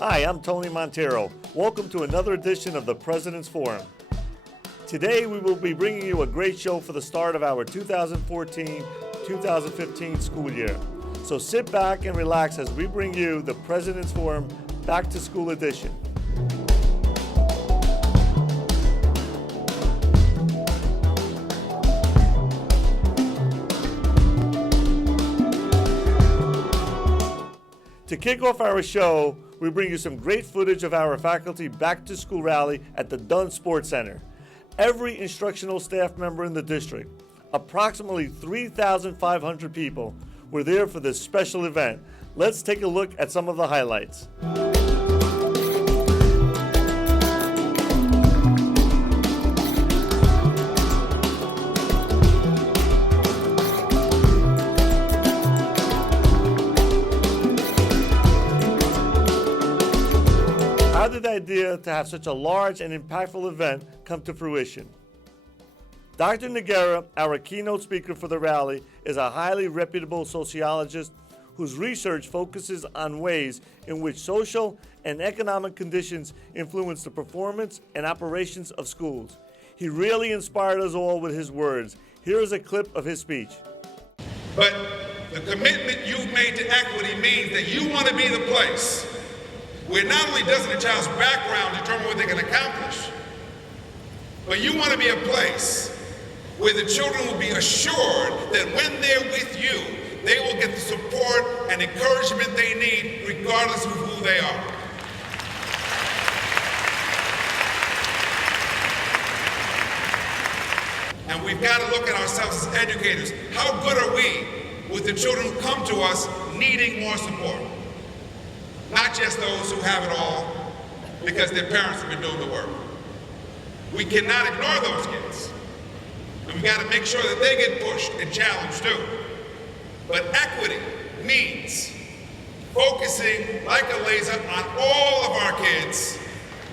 Hi, I'm Tony Montero. Welcome to another edition of the President's Forum. Today we will be bringing you a great show for the start of our 2014-2015 school year. So sit back and relax as we bring you the President's Forum Back to School Edition. To kick off our show, we bring you some great footage of our faculty back to school rally at the Dunn Sports Center. Every instructional staff member in the district, approximately 3,500 people, were there for this special event. Let's take a look at some of the highlights. How did the idea to have such a large and impactful event come to fruition? Dr. Noguera, our keynote speaker for the rally, is a highly reputable sociologist whose research focuses on ways in which social and economic conditions influence the performance and operations of schools. He really inspired us all with his words. Here is a clip of his speech. But the commitment you've made to equity means that you want to be the place where not only doesn't a child's background determine what they can accomplish, but you want to be a place where the children will be assured that when they're with you, they will get the support and encouragement they need regardless of who they are. And we've got to look at ourselves as educators. How good are we with the children who come to us needing more support? Not just those who have it all because their parents have been doing the work. We cannot ignore those kids. And we've got to make sure that they get pushed and challenged too. But equity means focusing like a laser on all of our kids,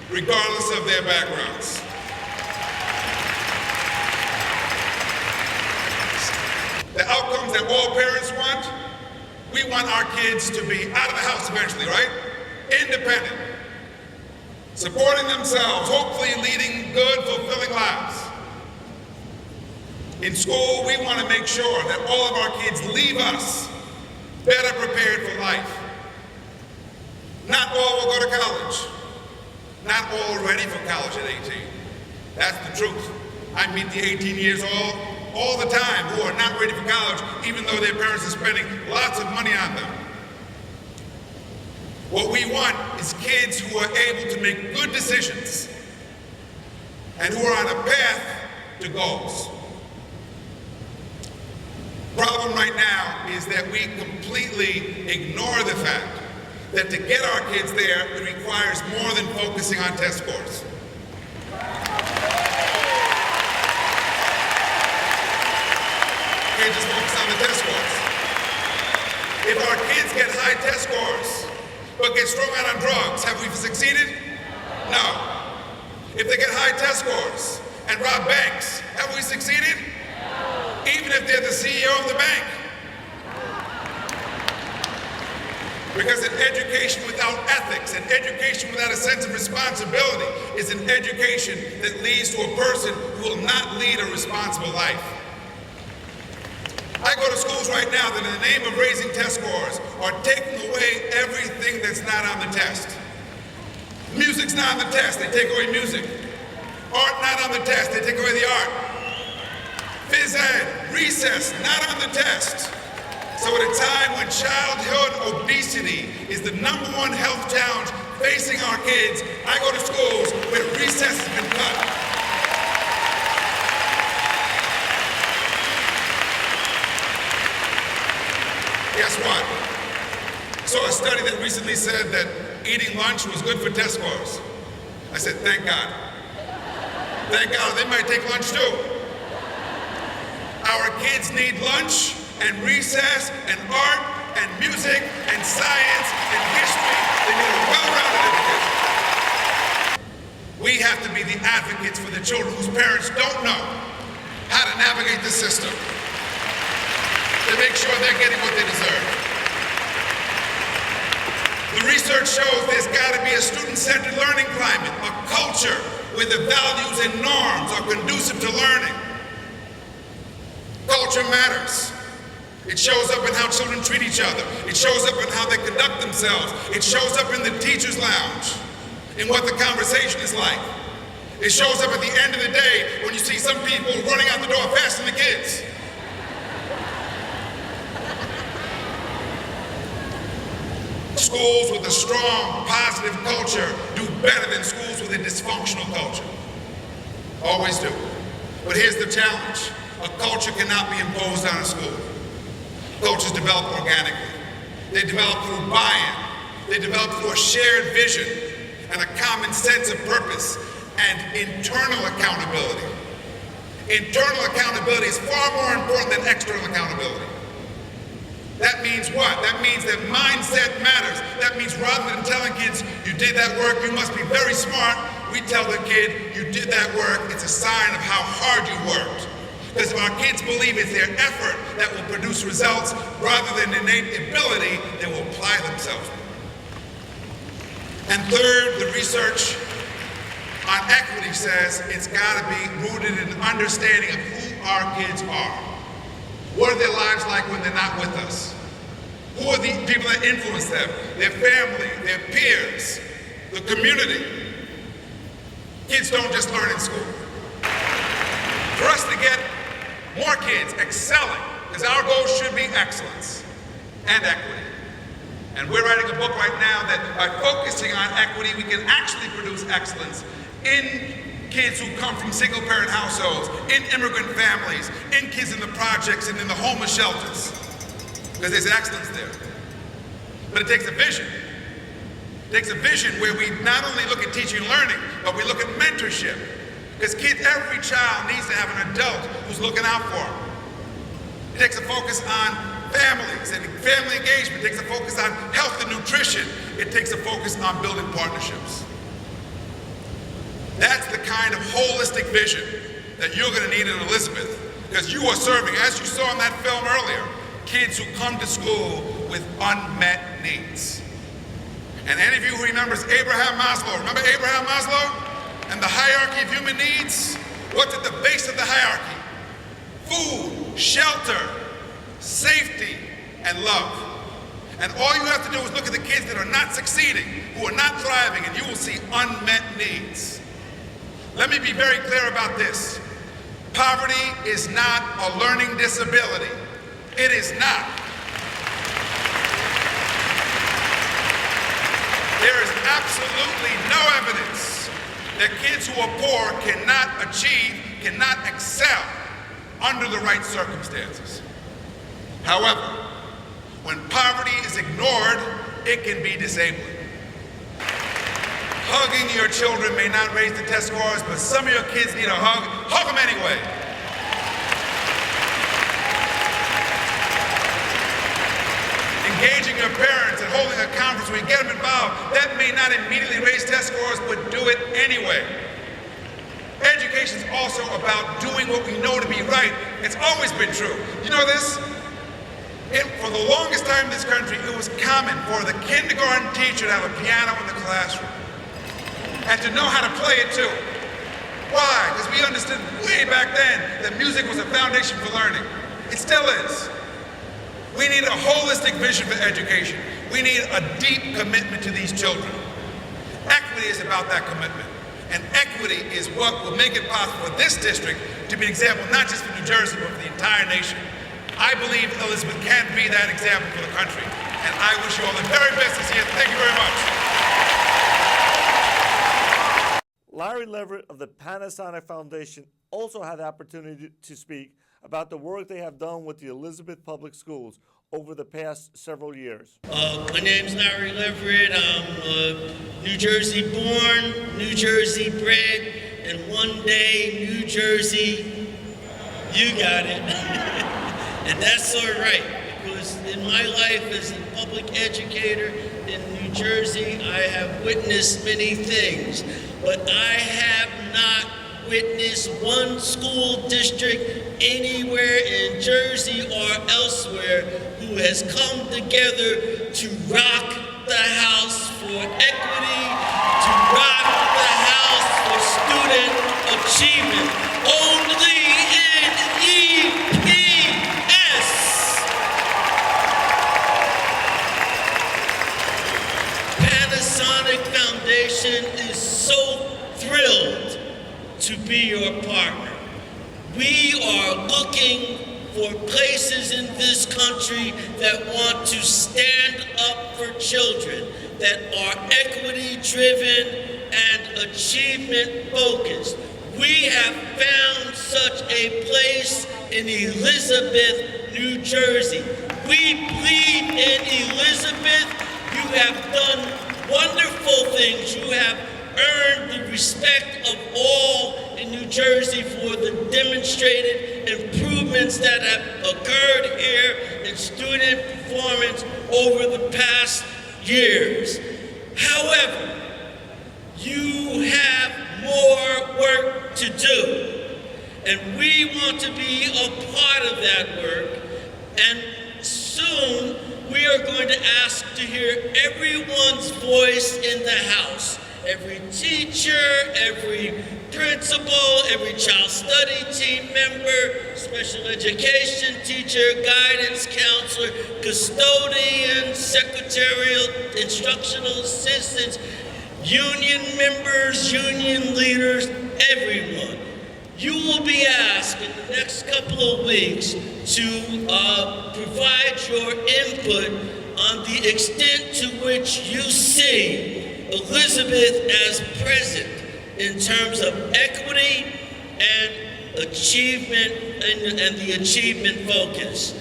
regardless of their backgrounds. The outcomes that all parents want, we want our kids to be out of the house eventually, right? Independent, supporting themselves, hopefully leading good, fulfilling lives. In school, we want to make sure that all of our kids leave us better prepared for life. Not all will go to college. Not all are ready for college at 18. That's the truth. I meet the 18 years old all the time who are not ready for college, even though their parents are spending lots of money on them. What we want is kids who are able to make good decisions and who are on a path to goals. Problem right now is that we completely ignore the fact that to get our kids there, it requires more than focusing on test scores. Can't just focus on the test scores. If our kids get high test scores, but get strung out on drugs, have we succeeded? No. If they get high test scores and rob banks, have we succeeded? Even if they're the CEO of the bank. Because an education without ethics, an education without a sense of responsibility is an education that leads to a person who will not lead a responsible life. I go to schools right now that in the name of raising test scores are taking away everything that's not on the test. Music's not on the test, they take away music. Art not on the test, they take away the art. Phys ed, recess, not on the test. So at a time when childhood obesity is the #1 health challenge facing our kids, I go to schools where recess has been cut. Guess what? I saw a study that recently said that eating lunch was good for test scores. I said, thank God. Thank God, they might take lunch too. Our kids need lunch and recess and art and music and science and history. They need a well-rounded education. We have to be the advocates for the children whose parents don't know how to navigate the system to make sure they're getting what they deserve. The research shows there's got to be a student-centered learning climate, a culture where the values and norms are conducive to learning. Culture matters. It shows up in how children treat each other. It shows up in how they conduct themselves. It shows up in the teacher's lounge, in what the conversation is like. It shows up at the end of the day when you see some people running out the door faster than the kids. Schools with a strong, positive culture do better than schools with a dysfunctional culture. Always do. But here's the challenge. A culture cannot be imposed on a school. Cultures develop organically. They develop through buy-in. They develop through a shared vision and a common sense of purpose and internal accountability. Internal accountability is far more important than external accountability. That means what? That means that mindset matters. That means rather than telling kids, you did that work, you must be very smart, we tell the kid, you did that work, it's a sign of how hard you worked. Because if our kids believe it's their effort that will produce results rather than innate ability, they will apply themselves. And third, the research on equity says it's got to be rooted in understanding of who our kids are. What are their lives like when they're not with us? Who are the people that influence them? Their family, their peers, the community. Kids don't just learn in school. For us to get more kids excelling, because our goal should be excellence and equity. And we're writing a book right now that by focusing on equity, we can actually produce excellence in kids who come from single-parent households, in immigrant families, in kids in the projects and in the homeless shelters, because there's excellence there. But it takes a vision. It takes a vision where we not only look at teaching and learning, but we look at mentorship. Because kids, every child needs to have an adult who's looking out for them. It takes a focus on families and family engagement. It takes a focus on health and nutrition. It takes a focus on building partnerships. That's the kind of holistic vision that you're going to need in Elizabeth, because you are serving, as you saw in that film earlier, kids who come to school with unmet needs. And any of you who remembers Abraham Maslow, remember Abraham Maslow? And the hierarchy of human needs? What's at the base of the hierarchy? Food, shelter, safety, and love. And all you have to do is look at the kids that are not succeeding, who are not thriving, and you will see unmet needs. Let me be very clear about this. Poverty is not a learning disability. It is not. There is absolutely no evidence that kids who are poor cannot achieve, cannot excel under the right circumstances. However, when poverty is ignored, it can be disabling. Hugging your children may not raise the test scores, but some of your kids need a hug. Hug them anyway. Engaging your parents and holding a conference where you get them involved, that may not immediately raise test scores, but do it anyway. Education is also about doing what we know to be right. It's always been true. You know this? For the longest time in this country, it was common for the kindergarten teacher to have a piano in the classroom and to know how to play it too. Why? Because we understood way back then that music was a foundation for learning. It still is. We need a holistic vision for education. We need a deep commitment to these children. Equity is about that commitment. And equity is what will make it possible for this district to be an example, not just for New Jersey, but for the entire nation. I believe Elizabeth can be that example for the country. And I wish you all the very best this year. Thank you very much. Larry Leverett of the Panasonic Foundation also had the opportunity to speak about the work they have done with the Elizabeth Public Schools over the past several years. My name's Larry Leverett. I'm New Jersey born, New Jersey bred, and one day New Jersey, you got it. And that's all right, because in my life as a public educator in New Jersey, I have witnessed many things, but I have not witnessed one school district anywhere in Jersey or elsewhere who has come together to rock the house for equity, to rock the house for student achievement. Only in EPS. Panasonic Foundation is so thrilled to be your partner. We are looking for places in this country that want to stand up for children, that are equity-driven and achievement-focused. We have found such a place in Elizabeth, New Jersey. We believe in Elizabeth. You have done wonderful things. You have earned the respect of all in New Jersey for the demonstrated improvements that have occurred here in student performance over the past years. However, you have more work to do, and we want to be a part of that work, and soon we are going to ask to hear everyone's voice in the house. Every teacher, every principal, every child study team member, special education teacher, guidance counselor, custodian, secretarial, instructional assistants, union members, union leaders, everyone. You will be asked in the next couple of weeks to provide your input on the extent to which you see Elizabeth as present in terms of equity and achievement and the achievement focus.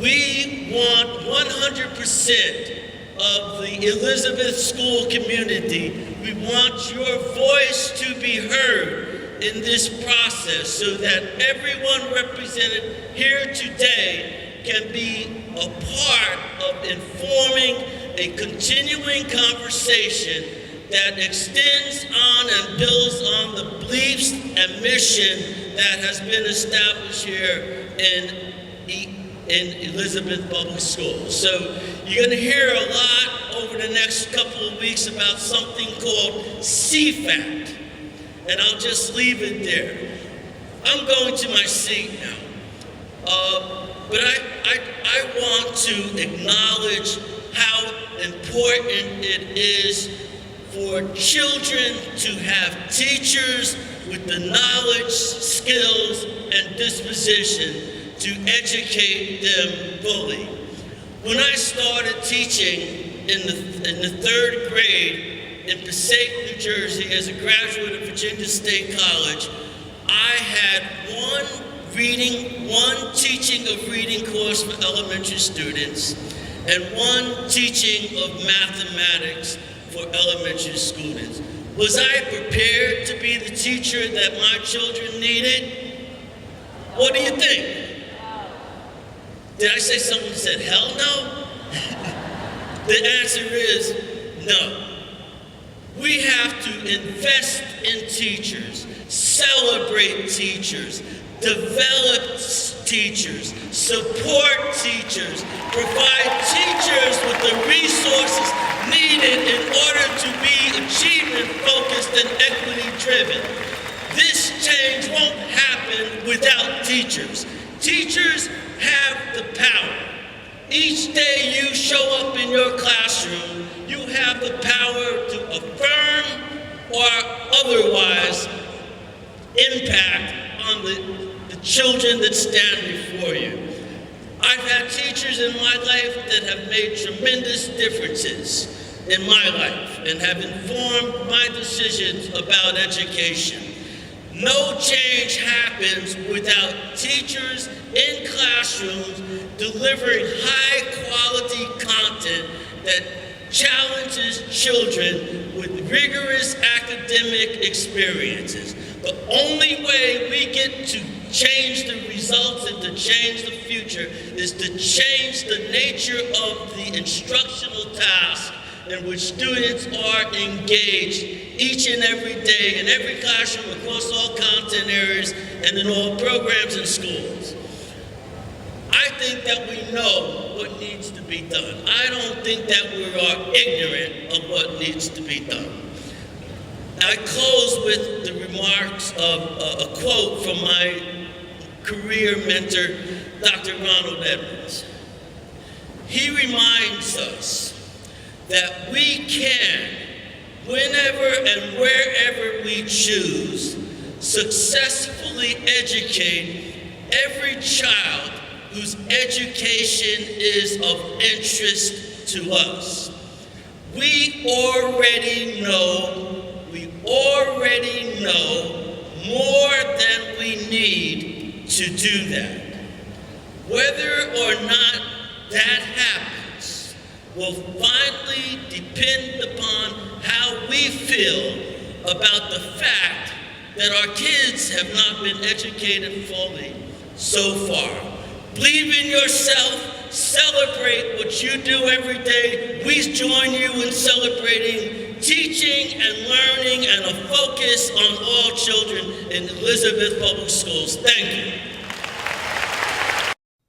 We want 100% of the Elizabeth school community. We want your voice to be heard in this process so that everyone represented here today can be a part of informing a continuing conversation that extends on and builds on the beliefs and mission that has been established here in Elizabeth Public Schools. So you're going to hear a lot over the next couple of weeks about something called CFAT, and I'll just leave it there. I'm going to my seat now, but I want to acknowledge how important it is for children to have teachers with the knowledge, skills, and disposition to educate them fully. When I started teaching in the third grade in Passaic, New Jersey, as a graduate of Virginia State College, I had one teaching of reading course for elementary students, and one teaching of mathematics for elementary students. Was I prepared to be the teacher that my children needed? What do you think? Did I say someone said, hell no? The answer is no. We have to invest in teachers, celebrate teachers, develop teachers, support teachers, provide teachers with the resources needed in order to be achievement-focused and equity-driven. This change won't happen without teachers. Teachers have the power. Each day you show up in your classroom, you have the power to affirm or otherwise impact on the children that stand before you. I've had teachers in my life that have made tremendous differences in my life and have informed my decisions about education. No change happens without teachers in classrooms delivering high-quality content that challenges children with rigorous academic experiences. The only way we get to change the results and to change the future is to change the nature of the instructional task in which students are engaged each and every day in every classroom across all content areas and in all programs and schools. I think that we know what needs to be done. I don't think that we are ignorant of what needs to be done. I close with the remarks of a quote from my career mentor, Dr. Ronald Edwards. He reminds us that we can, whenever and wherever we choose, successfully educate every child whose education is of interest to us. We already know more than we need to do that. Whether or not that happens will finally depend upon how we feel about the fact that our kids have not been educated fully so far. Believe in yourself, celebrate what you do every day. We join you in celebrating teaching and learning and a focus on all children in Elizabeth Public Schools. Thank you.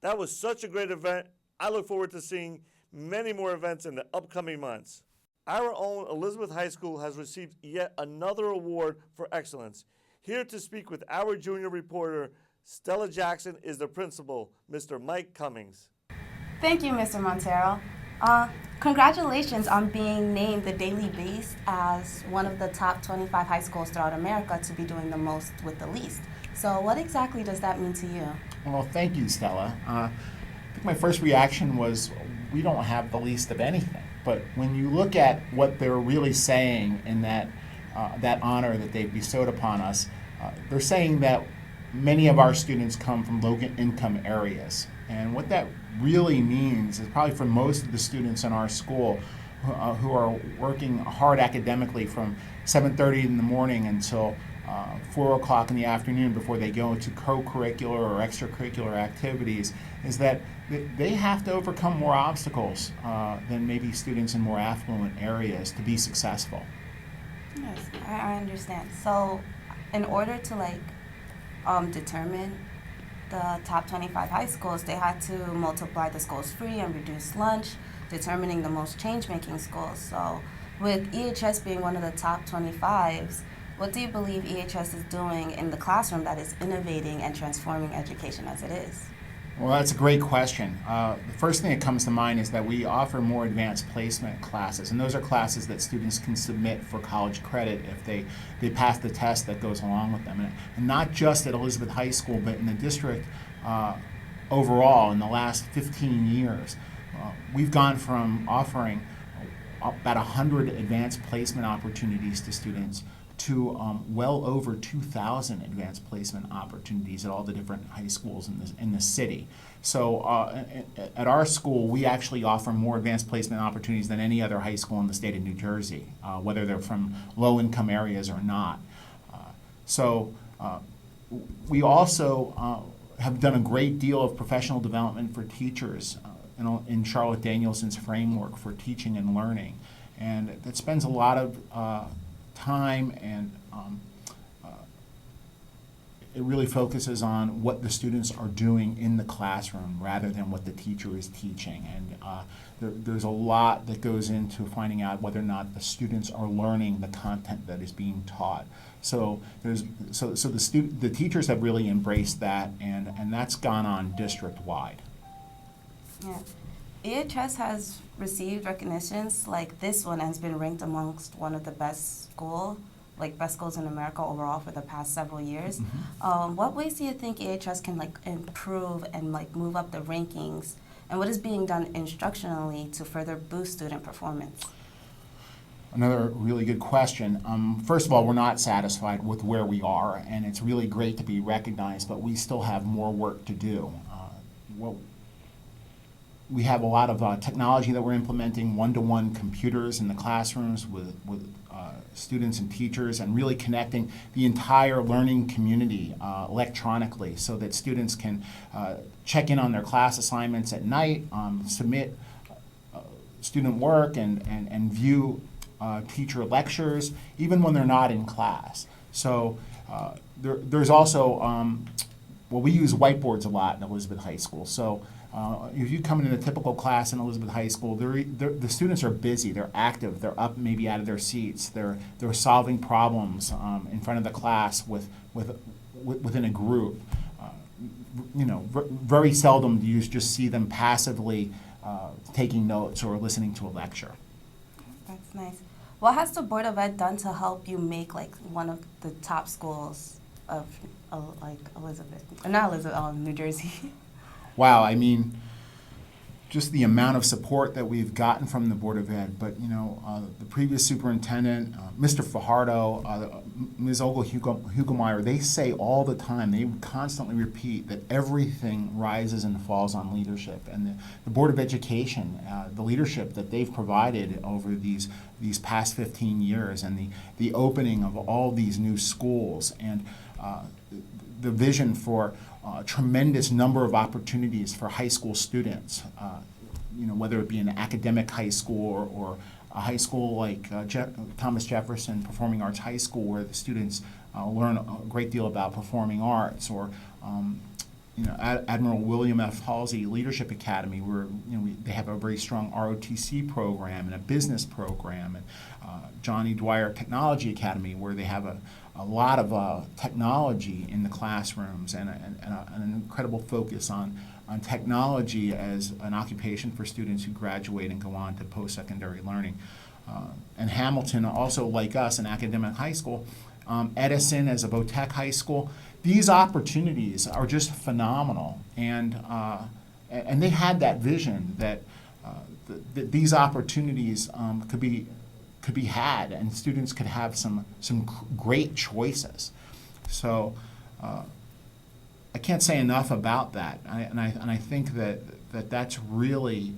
That was such a great event. I look forward to seeing many more events in the upcoming months. Our own Elizabeth High School has received yet another award for excellence. Here to speak with our junior reporter, Stella Jackson, is the principal, Mr. Mike Cummings. Thank you, Mr. Montero. Congratulations on being named the Daily Beast as one of the top 25 high schools throughout America to be doing the most with the least. So what exactly does that mean to you? Well, thank you, Stella. I think my first reaction was we don't have the least of anything. But when you look at what they're really saying in that honor that they've bestowed upon us, they're saying that many of our students come from low-income areas. And what that really means is probably for most of the students in our school who are working hard academically from 7:30 in the morning until 4 o'clock in the afternoon before they go into co-curricular or extracurricular activities, is that they have to overcome more obstacles than maybe students in more affluent areas to be successful. Yes, I understand. So in order to determine the top 25 high schools, they had to multiply the schools free and reduce lunch, determining the most change-making schools. So with EHS being one of the top 25s, what do you believe EHS is doing in the classroom that is innovating and transforming education as it is? Well, that's a great question. The first thing that comes to mind is that we offer more advanced placement classes, and those are classes that students can submit for college credit if they pass the test that goes along with them. And not just at Elizabeth High School, but in the district overall in the last 15 years. We've gone from offering about 100 advanced placement opportunities to students to well over 2,000 advanced placement opportunities at all the different high schools in the city. So at our school, we actually offer more advanced placement opportunities than any other high school in the state of New Jersey, whether they're from low-income areas or not. We also have done a great deal of professional development for teachers in Charlotte Danielson's framework for teaching and learning. And that spends a lot of time, and it really focuses on what the students are doing in the classroom rather than what the teacher is teaching. And there's a lot that goes into finding out whether or not the students are learning the content that is being taught. So the teachers have really embraced that, and that's gone on district-wide. Yeah. EHS has received recognitions like this one and has been ranked amongst one of the best schools in America overall for the past several years. Mm-hmm. What ways do you think EHS can improve and move up the rankings, and what is being done instructionally to further boost student performance? Another really good question. First of all, we're not satisfied with where we are, and it's really great to be recognized, but we still have more work to do. We have a lot of technology that we're implementing, one-to-one computers in the classrooms with students and teachers, and really connecting the entire learning community electronically so that students can check in on their class assignments at night, submit student work, and view teacher lectures, even when they're not in class. So there's also, we use whiteboards a lot at Elizabeth High School. So If you come into a typical class in Elizabeth High School, the students are busy, they're active, they're up maybe out of their seats, they're solving problems in front of the class within a group. Very seldom do you just see them passively taking notes or listening to a lecture. That's nice. What has the Board of Ed done to help you make like one of the top schools of New Jersey? Wow, I mean, just the amount of support that we've gotten from the Board of Ed. But the previous superintendent, Mr. Fajardo, Ms. Olga Hugelmeyer, they say all the time, they constantly repeat that everything rises and falls on leadership. And the Board of Education, the leadership that they've provided over these past 15 years, and the opening of all these new schools, and the vision for a tremendous number of opportunities for high school students, whether it be an academic high school or a high school like Thomas Jefferson Performing Arts High School, where the students learn a great deal about performing arts, or Admiral William F. Halsey Leadership Academy, where they have a very strong ROTC program and a business program, and Johnny Dwyer Technology Academy, where they have a lot of technology in the classrooms, and an incredible focus on technology as an occupation for students who graduate and go on to post-secondary learning. And Hamilton, also like us, an academic high school, Edison as a Vo-Tech high school. These opportunities are just phenomenal, and they had that vision that these opportunities could be had, and students could have some great choices. So I can't say enough about that, and I think that's really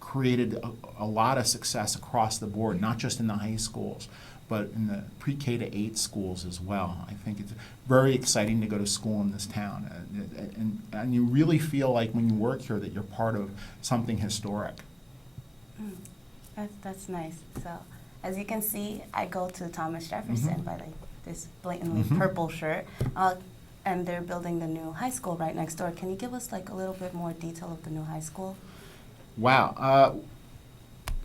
created a lot of success across the board, not just in the high schools, but in the pre-K to 8 schools as well. I think it's very exciting to go to school in this town, and you really feel like when you work here that you're part of something historic. That's nice. So, as you can see, I go to Thomas Jefferson by this blatantly purple shirt, and they're building the new high school right next door. Can you give us like a little bit more detail of the new high school? Wow.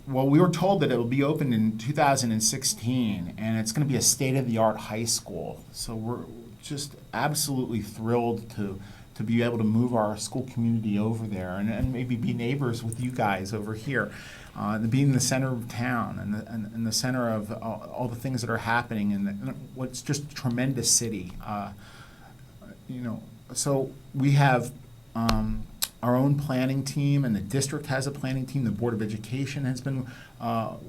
Well, we were told that it will be opened in 2016, and it's going to be a state-of-the-art high school. So we're just absolutely thrilled to be able to move our school community over there, and maybe be neighbors with you guys over here. To be in the center of town, and the center of all the things that are happening, and what's just a tremendous city. So we have our own planning team, and the district has a planning team. The Board of Education has been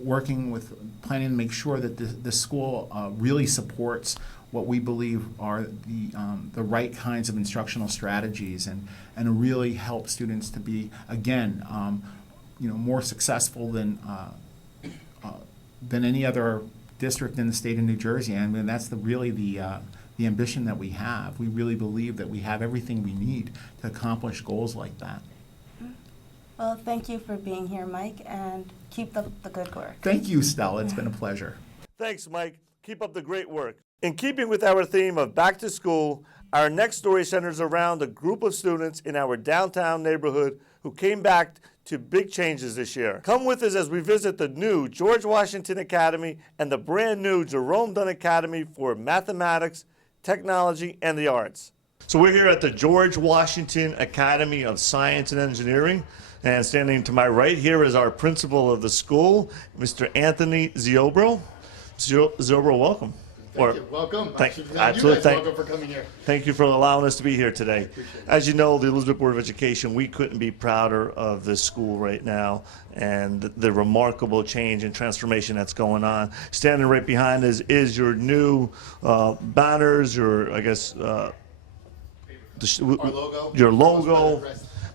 working with planning to make sure that the school really supports what we believe are the right kinds of instructional strategies, and really help students to be, again, more successful than any other district in the state of New Jersey. I mean, that's really the ambition that we have. We really believe that we have everything we need to accomplish goals like that. Well, thank you for being here, Mike, and keep up the good work. Thank you, Stella. It's been a pleasure. Thanks, Mike. Keep up the great work. In keeping with our theme of back to school, our next story centers around a group of students in our downtown neighborhood who came back to big changes this year. Come with us as we visit the new George Washington Academy and the brand new Jerome Dunn Academy for Mathematics, Technology, and the Arts. So we're here at the George Washington Academy of Science and Engineering, and standing to my right here is our principal of the school, Mr. Anthony Ziobro. Ziobro, welcome. Thank you. Welcome. Absolutely. Welcome for coming here. Thank you for allowing us to be here today. As you know, the Elizabeth Board of Education, we couldn't be prouder of this school right now and the remarkable change and transformation that's going on. Standing right behind us is your new banners, your, I guess, Our logo. Your logo.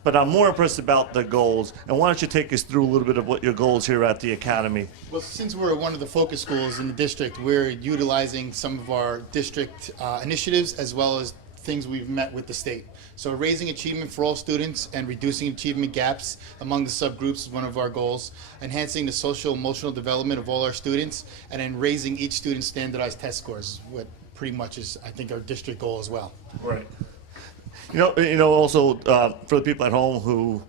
But I'm more impressed about the goals. And why don't you take us through a little bit of what your goals here at the Academy? Well, since we're one of the focus schools in the district, we're utilizing some of our district initiatives as well as things we've met with the state. So raising achievement for all students and reducing achievement gaps among the subgroups is one of our goals. Enhancing the social emotional development of all our students, and then raising each student's standardized test scores, what pretty much is, I think, our district goal as well. Right. Also for the people at home who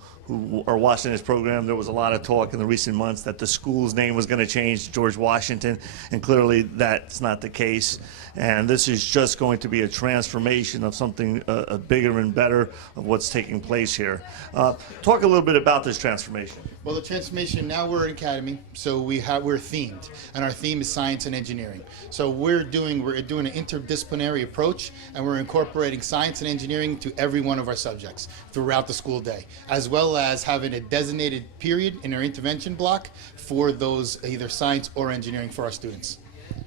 are watching this program, there was a lot of talk in the recent months that the school's name was going to change to George Washington, and clearly that's not the case. And this is just going to be a transformation of something bigger and better of what's taking place here. Talk a little bit about this transformation. Well, the transformation, now we're an academy, so we're themed, and our theme is science and engineering. So we're doing an interdisciplinary approach, and we're incorporating science and engineering to every one of our subjects throughout the school day, as well as having a designated period in our intervention block for those either science or engineering for our students.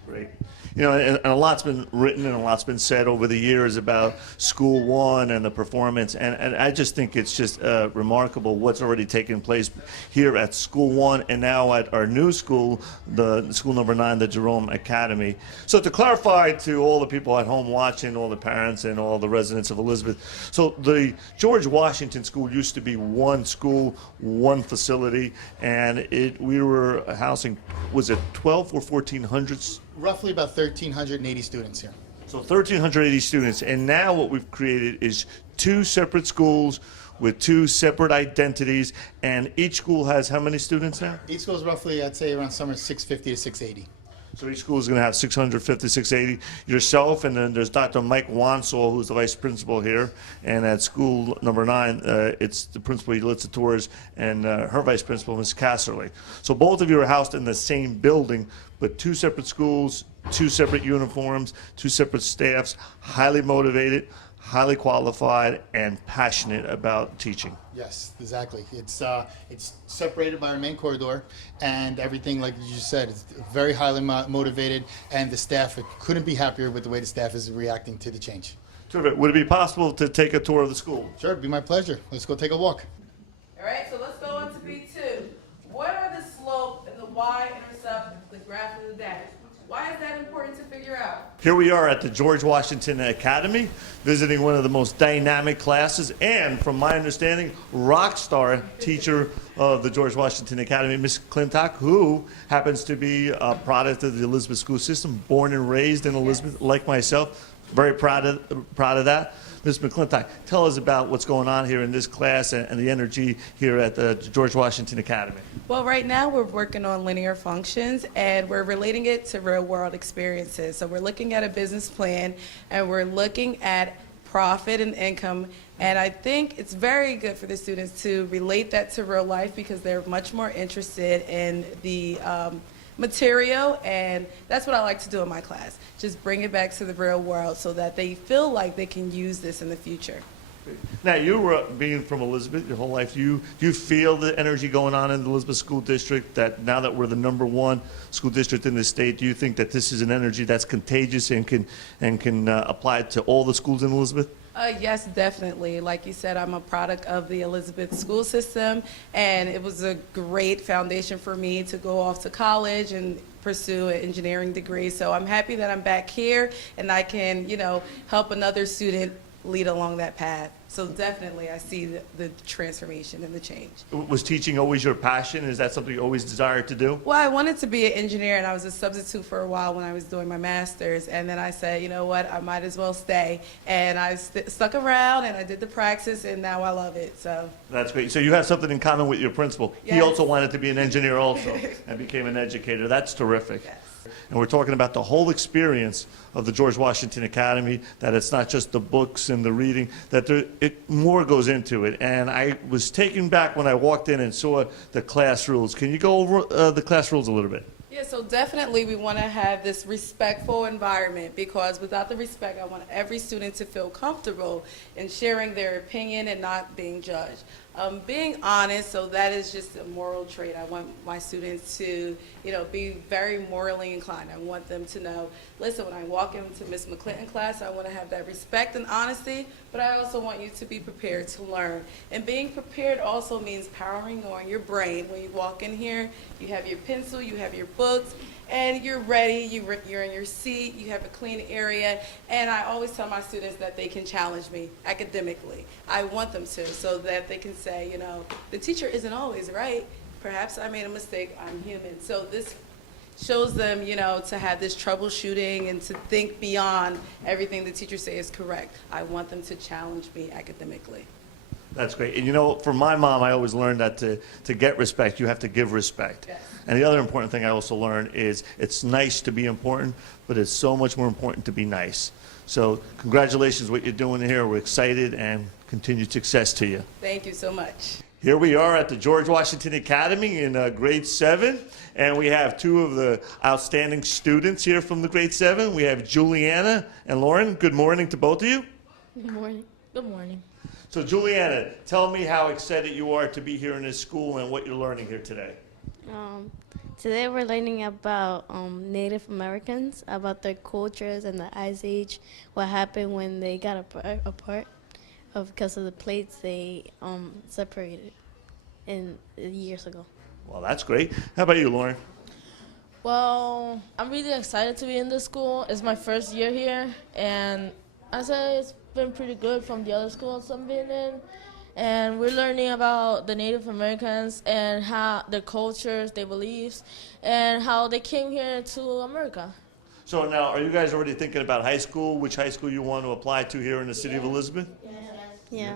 Great. And a lot's been written and a lot's been said over the years about School One and the performance, and I just think it's just remarkable what's already taken place here at School One and now at our new school, the school number 9, the Jerome Academy. So to clarify to all the people at home watching, all the parents and all the residents of Elizabeth, so the George Washington School used to be one school, one facility, and we were housing, was it 12 or 1,400? Roughly about 1,380 students here. So 1,380 students, and now what we've created is 2 separate schools with 2 separate identities, and each school has how many students now? Each school is roughly, I'd say, around summer 650 to 680. So each school is going to have 650, 680. Yourself, and then there's Dr. Mike Wansall, who's the vice principal here, and at school number 9, it's the principal Yelitza Torres and her vice principal, Ms. Casserly. So both of you are housed in the same building, but 2 separate schools, 2 separate uniforms, 2 separate staffs, highly motivated, highly qualified, and passionate about teaching. Yes, exactly. It's separated by our main corridor, and everything, like you just said, is very highly motivated, and the staff couldn't be happier with the way the staff is reacting to the change. Terrific. Would it be possible to take a tour of the school? Sure, it'd be my pleasure. Let's go take a walk. All right, so let's go on to B2. What are the slope and the y-intercept, the graph of the dash? Why is that important to figure out? Here we are at the George Washington Academy, visiting one of the most dynamic classes, and from my understanding, rock star teacher of the George Washington Academy, Ms. Clintock, who happens to be a product of the Elizabeth school system, born and raised in Elizabeth, like myself. Very proud of that. Ms. McClintock, tell us about what's going on here in this class and the energy here at the George Washington Academy. Well, right now we're working on linear functions, and we're relating it to real-world experiences. So we're looking at a business plan, and we're looking at profit and income, and I think it's very good for the students to relate that to real life because they're much more interested in the material, and that's what I like to do in my class. Just bring it back to the real world so that they feel like they can use this in the future. Now, you were being from Elizabeth your whole life. Do you feel the energy going on in the Elizabeth School District, that now that we're the #1 school district in the state, do you think that this is an energy that's contagious and can apply to all the schools in Elizabeth? Yes, definitely. Like you said, I'm a product of the Elizabeth school system, and it was a great foundation for me to go off to college and pursue an engineering degree. So I'm happy that I'm back here and I can, help another student lead along that path. So definitely I see the transformation and the change. Was teaching always your passion? Is that something you always desired to do? Well, I wanted to be an engineer, and I was a substitute for a while when I was doing my master's, and then I said, you know what, I might as well stay. And I stuck around, and I did the praxis, and now I love it. So That's great. So you have something in common with your principal. He Yes. also wanted to be an engineer also and became an educator. That's terrific. Yes. And we're talking about the whole experience of the George Washington Academy, that it's not just the books and the reading, that more goes into it. And I was taken back when I walked in and saw the class rules. Can you go over the class rules a little bit? Yeah, so definitely we want to have this respectful environment, because without the respect, I want every student to feel comfortable in sharing their opinion and not being judged. Being honest, so that is just a moral trait. I want my students to, be very morally inclined. I want them to know, listen, when I walk into Ms. McClinton class, I want to have that respect and honesty, but I also want you to be prepared to learn. And being prepared also means powering on your brain. When you walk in here, you have your pencil, you have your books, and you're ready, you're in your seat, you have a clean area, and I always tell my students that they can challenge me academically. I want them to, so that they can say, the teacher isn't always right. Perhaps I made a mistake, I'm human. So this shows them, to have this troubleshooting and to think beyond everything the teachers say is correct. I want them to challenge me academically. That's great. And from my mom, I always learned that to get respect, you have to give respect. Yes. And the other important thing I also learned is it's nice to be important, but it's so much more important to be nice. So congratulations what you're doing here. We're excited and continued success to you. Thank you so much. Here we are at the George Washington Academy in grade 7, and we have two of the outstanding students here from the grade 7. We have Juliana and Lauren. Good morning to both of you. Good morning. Good morning. So Juliana, tell me how excited you are to be here in this school and what you're learning here today. Today we're learning about Native Americans, about their cultures and the Ice Age, what happened when they got apart because of the plates they separated years ago. Well, that's great. How about you, Lauren? Well, I'm really excited to be in this school. It's my first year here, and I say it's been pretty good from the other schools I've been in. And we're learning about the Native Americans and how their cultures, their beliefs, and how they came here to America. So now, are you guys already thinking about high school, which high school you want to apply to here in the city of Elizabeth? Yeah.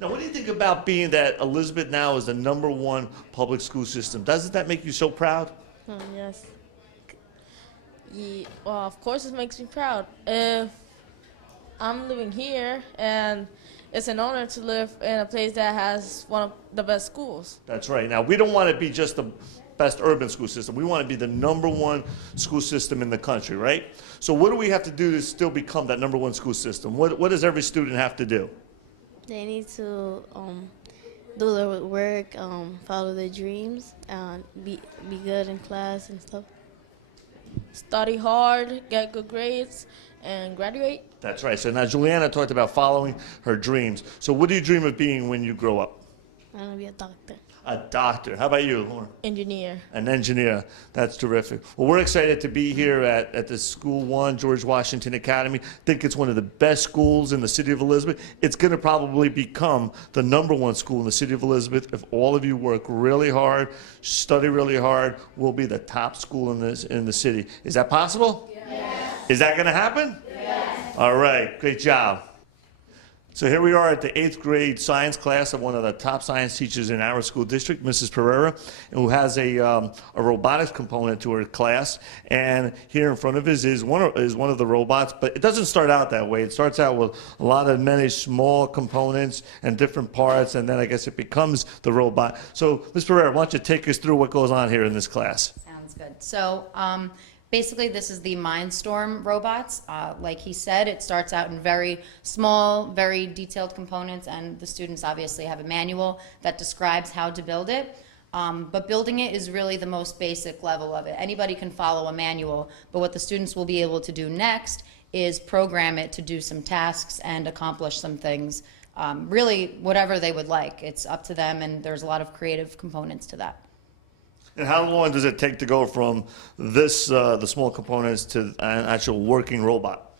Now, what do you think about being that Elizabeth now is the #1 public school system? Doesn't that make you so proud? Yes. Yeah, well, of course it makes me proud. If I'm living here, and it's an honor to live in a place that has one of the best schools. That's right. Now, we don't want to be just the best urban school system. We want to be the #1 school system in the country, right? So what do we have to do to still become that #1 school system? What does every student have to do? They need to do their work, follow their dreams, be good in class and stuff. Study hard, get good grades, and graduate. That's right. So now Juliana talked about following her dreams. So what do you dream of being when you grow up? I want to be a doctor. A doctor. How about you, Lauren? Engineer. An engineer. That's terrific. Well, we're excited to be here at the School 1 George Washington Academy. I think it's one of the best schools in the city of Elizabeth. It's going to probably become the #1 school in the city of Elizabeth. If all of you work really hard, study really hard, we'll be the top school in the city. Is that possible? Yes. Is that going to happen? Yes. All right. Great job. So here we are at the 8th grade science class of one of the top science teachers in our school district, Mrs. Pereira, who has a robotics component to her class. And here in front of us is one of the robots, but it doesn't start out that way. It starts out with a lot of many small components and different parts, and then I guess it becomes the robot. So, Ms. Pereira, why don't you take us through what goes on here in this class? Sounds good. So basically, this is the Mindstorm robots. Like he said, it starts out in very small, very detailed components, and the students obviously have a manual that describes how to build it. But building it is really the most basic level of it. Anybody can follow a manual, but what the students will be able to do next is program it to do some tasks and accomplish some things. Really, whatever they would like. It's up to them, and there's a lot of creative components to that. And how long does it take to go from this, the small components, to an actual working robot?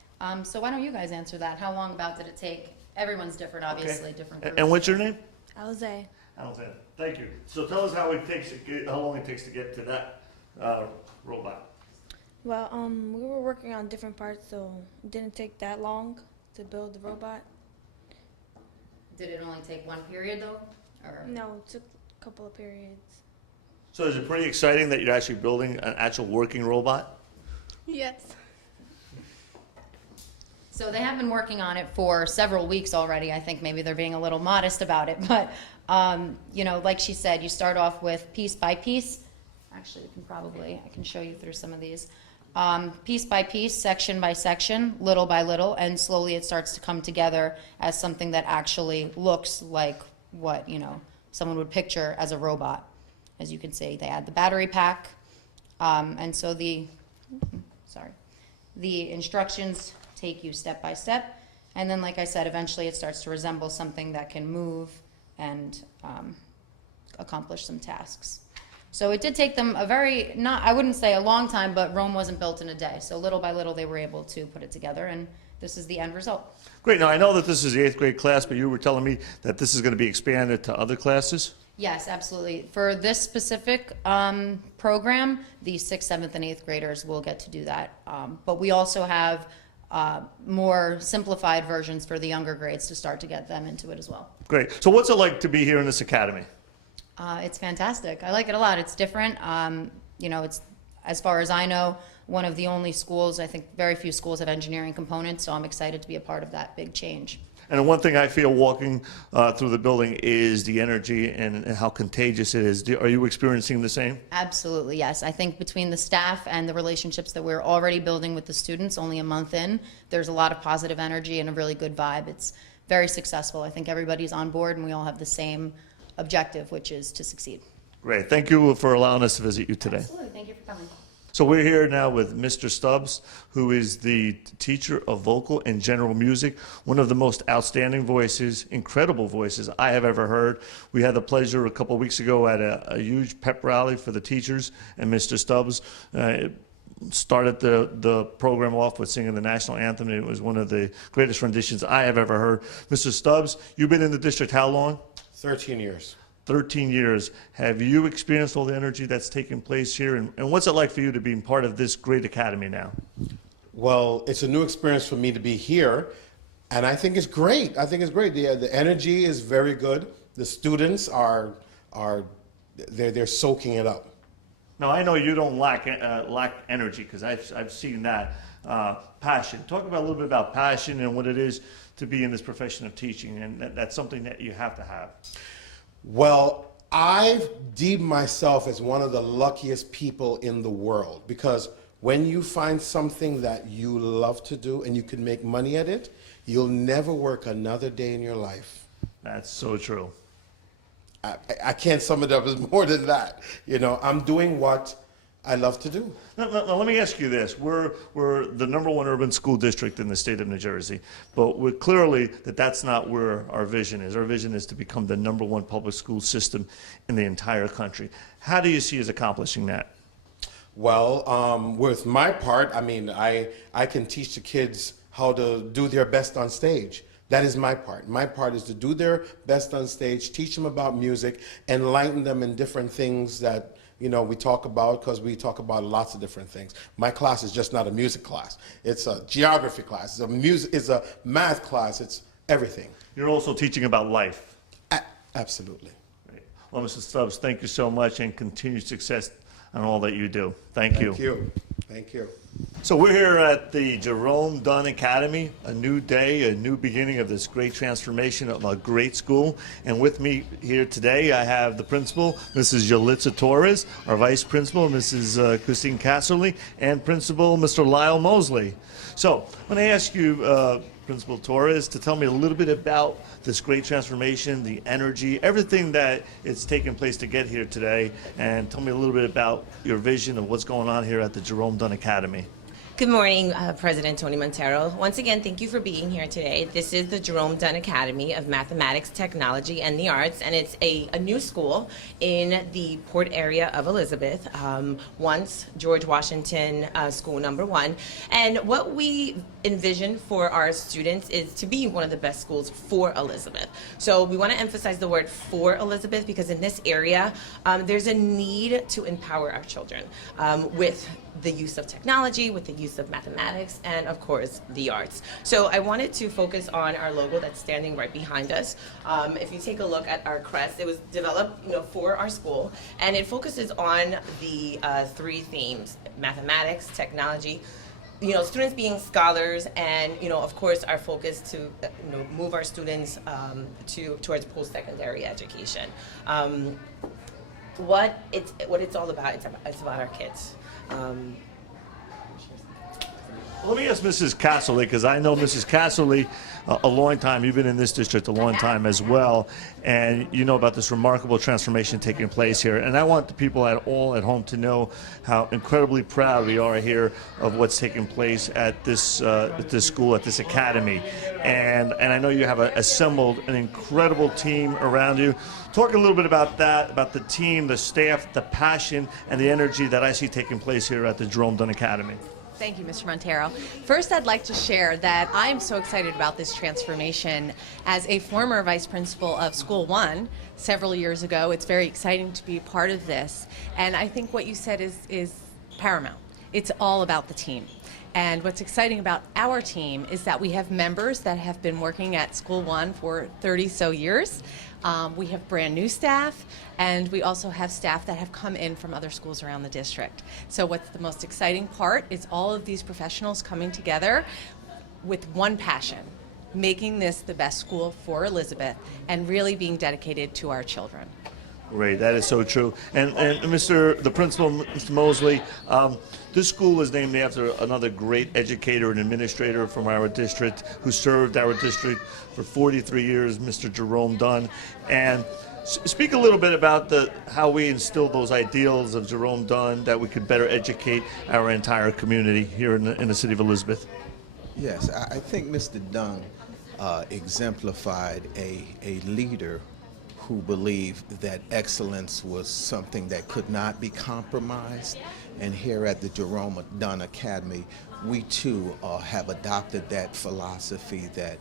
So why don't you guys answer that? How long about did it take? Everyone's different, obviously, different groups. And what's your name? Jose. Alexander. Thank you. So tell us how long it takes to get to that robot. Well, we were working on different parts, so it didn't take that long to build the robot. Did it only take one period, though? Or? No, it took a couple of periods. So is it pretty exciting that you're actually building an actual working robot? Yes. So they have been working on it for several weeks already. I think maybe they're being a little modest about it, but like she said, you start off with piece by piece. Actually, I can show you through some of these. Piece by piece, section by section, little by little, and slowly it starts to come together as something that actually looks like what, someone would picture as a robot. As you can see, they add the battery pack, and so the instructions take you step by step, and then, like I said, eventually it starts to resemble something that can move and accomplish some tasks. So it did take them I wouldn't say a long time, but Rome wasn't built in a day. So little by little, they were able to put it together, and this is the end result. Great. Now, I know that this is the 8th grade class, but you were telling me that this is going to be expanded to other classes? Yes, absolutely. For this specific program, the 6th, 7th, and 8th graders will get to do that. But we also have more simplified versions for the younger grades to start to get them into it as well. Great. So what's it like to be here in this academy? It's fantastic. I like it a lot. It's different. You know, it's, as far as I know, one of the only schools, I think very few schools have engineering components, so I'm excited to be a part of that big change. And one thing I feel walking through the building is the energy and how contagious it is. Are you experiencing the same? Absolutely, yes. I think between the staff and the relationships that we're already building with the students, only a month in, there's a lot of positive energy and a really good vibe. It's very successful. I think everybody's on board and we all have the same objective, which is to succeed. Great. Thank you for allowing us to visit you today. Absolutely. Thank you for coming. So we're here now with Mr. Stubbs, who is the teacher of vocal and general music, one of the most outstanding voices, incredible voices I have ever heard. We had the pleasure a couple of weeks ago at a huge pep rally for the teachers, and Mr. Stubbs started the program off with singing the national anthem, and it was one of the greatest renditions I have ever heard. Mr. Stubbs, you've been in the district how long? 13 years. 13 years. Have you experienced all the energy that's taking place here? And what's it like for you to be part of this great academy now? Well, it's a new experience for me to be here, and I think it's great. I think it's great. The energy is very good. The students they're soaking it up. Now, I know you don't lack energy, because I've seen that. Passion. Talk about a little bit about passion and what it is to be in this profession of teaching, and that's something that you have to have. Well, I've deemed myself as one of the luckiest people in the world, because when you find something that you love to do and you can make money at it, you'll never work another day in your life. That's so true. I can't sum it up as more than that. You know, I'm doing what I love to do. Now, let me ask you this. We're the #1 urban school district in the state of New Jersey, but we're clearly that's not where our vision is. Our vision is to become the #1 public school system in the entire country. How do you see us accomplishing that? Well, with my part, I mean, I can teach the kids how to do their best on stage. That is my part. My part is to do their best on stage, teach them about music, enlighten them in different things that we talk about, because we talk about lots of different things. My class is just not a music class. It's a geography class. It's a math class. It's everything. You're also teaching about life. Absolutely. Great. Well, Mr. Stubbs, thank you so much, and continued success on all that you do. Thank you. Thank you. Thank you. So we're here at the Jerome Dunn Academy, a new day, a new beginning of this great transformation of a great school. And with me here today, I have the principal, Mrs. Yalitza Torres, our vice principal, Mrs. Christine Casserly, and principal, Mr. Lyle Mosley. So I'm going to ask you, Principal Torres, to tell me a little bit about this great transformation, the energy, everything that is taking place to get here today, and tell me a little bit about your vision of what's going on here at the Jerome Dunn Academy. Good morning, President Tony Montero. Once again, thank you for being here today. This is the Jerome Dunn Academy of Mathematics, Technology, and the Arts, and it's a new school in the port area of Elizabeth, once George Washington School #1. And what we envision for our students is to be one of the best schools for Elizabeth. So we want to emphasize the word for Elizabeth, because in this area, there's a need to empower our children with the use of technology, with the use of mathematics, and of course the arts. So I wanted to focus on our logo that's standing right behind us. If you take a look at our crest, it was developed for our school, and it focuses on the 3 themes: mathematics, technology, students being scholars, and of course our focus to move our students towards post-secondary education. What it's all about, it's about our kids. Let me ask Mrs. Casserly, because I know Mrs. Casserly a long time. You've been in this district a long time as well, and you know about this remarkable transformation taking place here. And I want the people at home to know how incredibly proud we are here of what's taking place at this school, at this academy. And I know you have assembled an incredible team around you. Talk a little bit about that, about the team, the staff, the passion, and the energy that I see taking place here at the Jerome Dunn Academy. Thank you, Mr. Montero. First, I'd like to share that I'm so excited about this transformation. As a former vice principal of School One several years ago, it's very exciting to be part of this. And I think what you said is paramount. It's all about the team. And what's exciting about our team is that we have members that have been working at School One for 30 so years. We have brand new staff, and we also have staff that have come in from other schools around the district. So what's the most exciting part is all of these professionals coming together with one passion, making this the best school for Elizabeth and really being dedicated to our children. Great, that is so true. And the principal, Mr. Mosley, this school is named after another great educator and administrator from our district who served our district for 43 years, Mr. Jerome Dunn. And speak a little bit about how we instilled those ideals of Jerome Dunn that we could better educate our entire community here in the city of Elizabeth. Yes, I think Mr. Dunn exemplified a leader who believed that excellence was something that could not be compromised. And here at the Jerome Dunn Academy, we too have adopted that philosophy that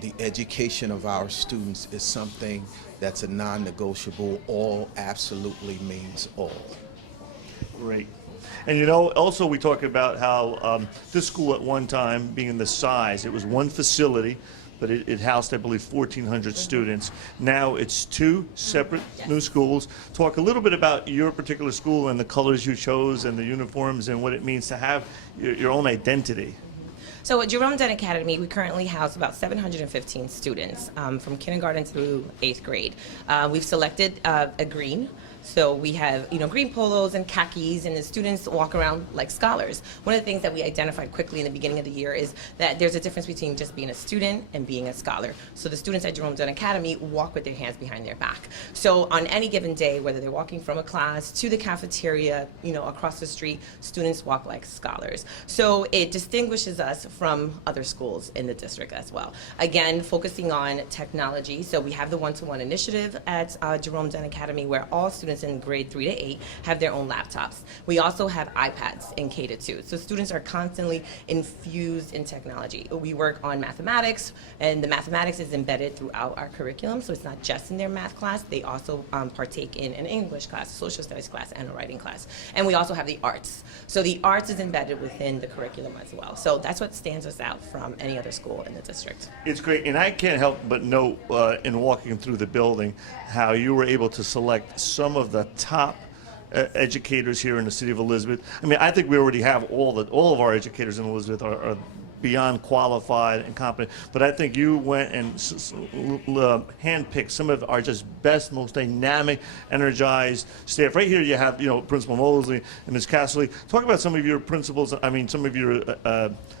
the education of our students is something that's a non-negotiable. All absolutely means all. Great. And also we talk about how this school at one time, being the size, it was one facility, but it housed, I believe, 1,400 students. Now it's two separate new schools. Talk a little bit about your particular school and the colors you chose and the uniforms and what it means to have your own identity. So at Jerome Dunn Academy, we currently house about 715 students from kindergarten through 8th grade. We've selected a green. So we have, green polos and khakis, and the students walk around like scholars. One of the things that we identified quickly in the beginning of the year is that there's a difference between just being a student and being a scholar. So the students at Jerome Dunn Academy walk with their hands behind their back. So on any given day, whether they're walking from a class to the cafeteria, across the street, students walk like scholars. So it distinguishes us from other schools in the district as well. Again, focusing on technology. So we have the one-to-one initiative at Jerome Dunn Academy where all students in grade 3 to 8 have their own laptops. We also have iPads in K to 2. So students are constantly infused in technology. We work on mathematics, and the mathematics is embedded throughout our curriculum. So it's not just in their math class. They also partake in an English class, a social studies class, and a writing class. And we also have the arts. So the arts is embedded within the curriculum as well. So that's what stands us out from any other school in the district. It's great, and I can't help but note in walking through the building how you were able to select some of the top educators here in the city of Elizabeth. I mean, I think we already have all of our educators in Elizabeth are beyond qualified and competent, but I think you went and handpicked some of our just best, most dynamic, energized staff. Right here you have, Principal Mosley and Ms. Casserly. Talk about some of your principals, some of your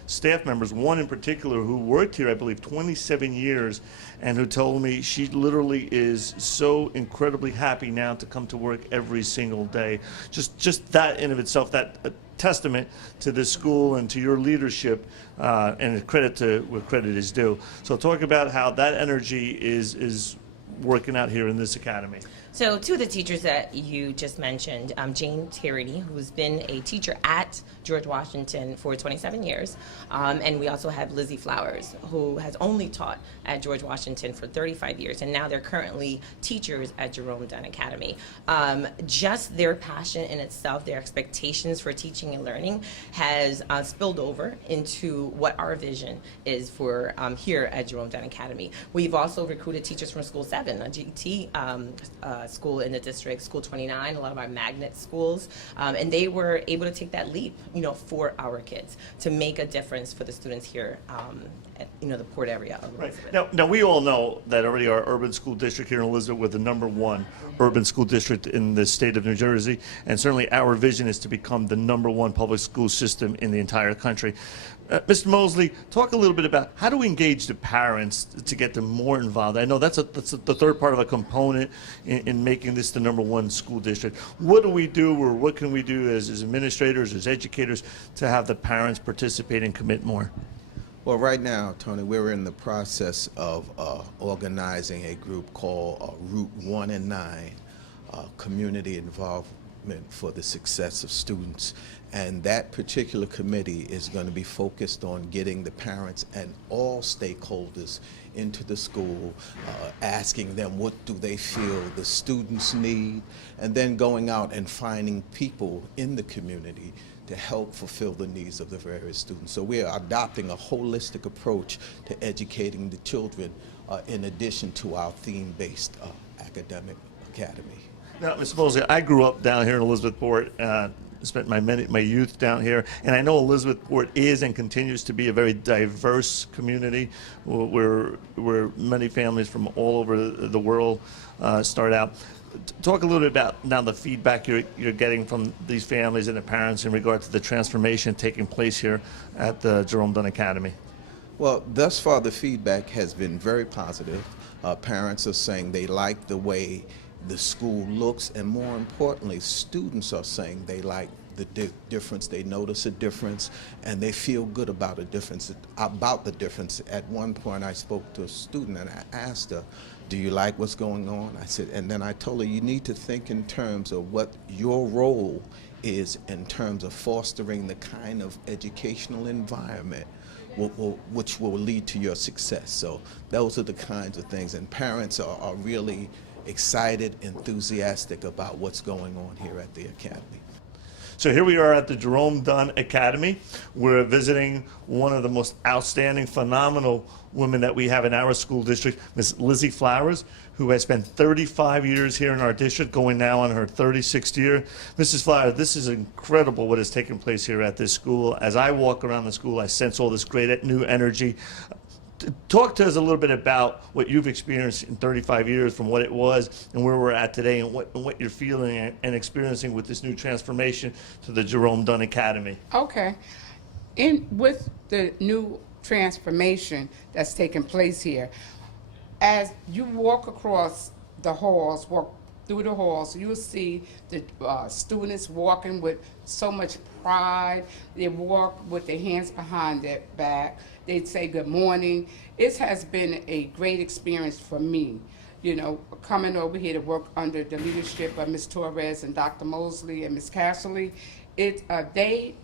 staff members, one in particular who worked here, I believe, 27 years, and who told me she literally is so incredibly happy now to come to work every single day. Just that in of itself, that testament to this school and to your leadership, and credit to where credit is due. So talk about how that energy is working out here in this academy. So two of the teachers that you just mentioned, Jane Tierney, who's been a teacher at George Washington for 27 years, and we also have Lizzie Flowers, who has only taught at George Washington for 35 years, and now they're currently teachers at Jerome Dunn Academy. Just their passion in itself, their expectations for teaching and learning has spilled over into what our vision is for here at Jerome Dunn Academy. We've also recruited teachers from School 7, a GT school in the district, School 29, a lot of our magnet schools, and they were able to take that leap, for our kids to make a difference for the students here at, the Port area of Elizabeth. Right. Now we all know that already our urban school district here in Elizabeth was the #1 urban school district in the state of New Jersey, and certainly our vision is to become the #1 public school system in the entire country. Mr. Mosley, talk a little bit about how do we engage the parents to get them more involved. I know that's the third part of a component in making this the #1 school district. What do we do, or what can we do as administrators, as educators, to have the parents participate and commit more? Well, right now, Tony, we're in the process of organizing a group called Route 1 and 9, Community commitment for the success of students. And that particular committee is going to be focused on getting the parents and all stakeholders into the school, asking them what do they feel the students need, and then going out and finding people in the community to help fulfill the needs of the various students. So we are adopting a holistic approach to educating the children in addition to our theme-based academic academy. Now, Mr. Mosley, I grew up down here in Elizabethport, spent my youth down here, and I know Elizabethport is and continues to be a very diverse community where many families from all over the world start out. Talk a little bit about now the feedback you're getting from these families and the parents in regard to the transformation taking place here at the Jerome Dunn Academy. Well, thus far the feedback has been very positive. Parents are saying they like the way the school looks, and more importantly, students are saying they like the difference, they notice a difference, and they feel good about the difference. At one point I spoke to a student and I asked her, do you like what's going on? I said, and then I told her, you need to think in terms of what your role is in terms of fostering the kind of educational environment which will lead to your success. So those are the kinds of things, and parents are really excited, enthusiastic about what's going on here at the Academy. So here we are at the Jerome Dunn Academy. We're visiting one of the most outstanding, phenomenal women that we have in our school district, Ms. Lizzie Flowers, who has spent 35 years here in our district, going now on her 36th year. Mrs. Flowers, this is incredible what has taken place here at this school. As I walk around the school, I sense all this great new energy. Talk to us a little bit about what you've experienced in 35 years, from what it was and where we're at today, and what you're feeling and experiencing with this new transformation to the Jerome Dunn Academy. Okay. With the new transformation that's taking place here, as you walk across the halls, walk through the halls, you'll see the students walking with so much pride. They walk with their hands behind their back. They'd say good morning. It has been a great experience for me, you know, coming over here to work under the leadership of Ms. Torres and Dr. Mosley and Ms. Casserly. They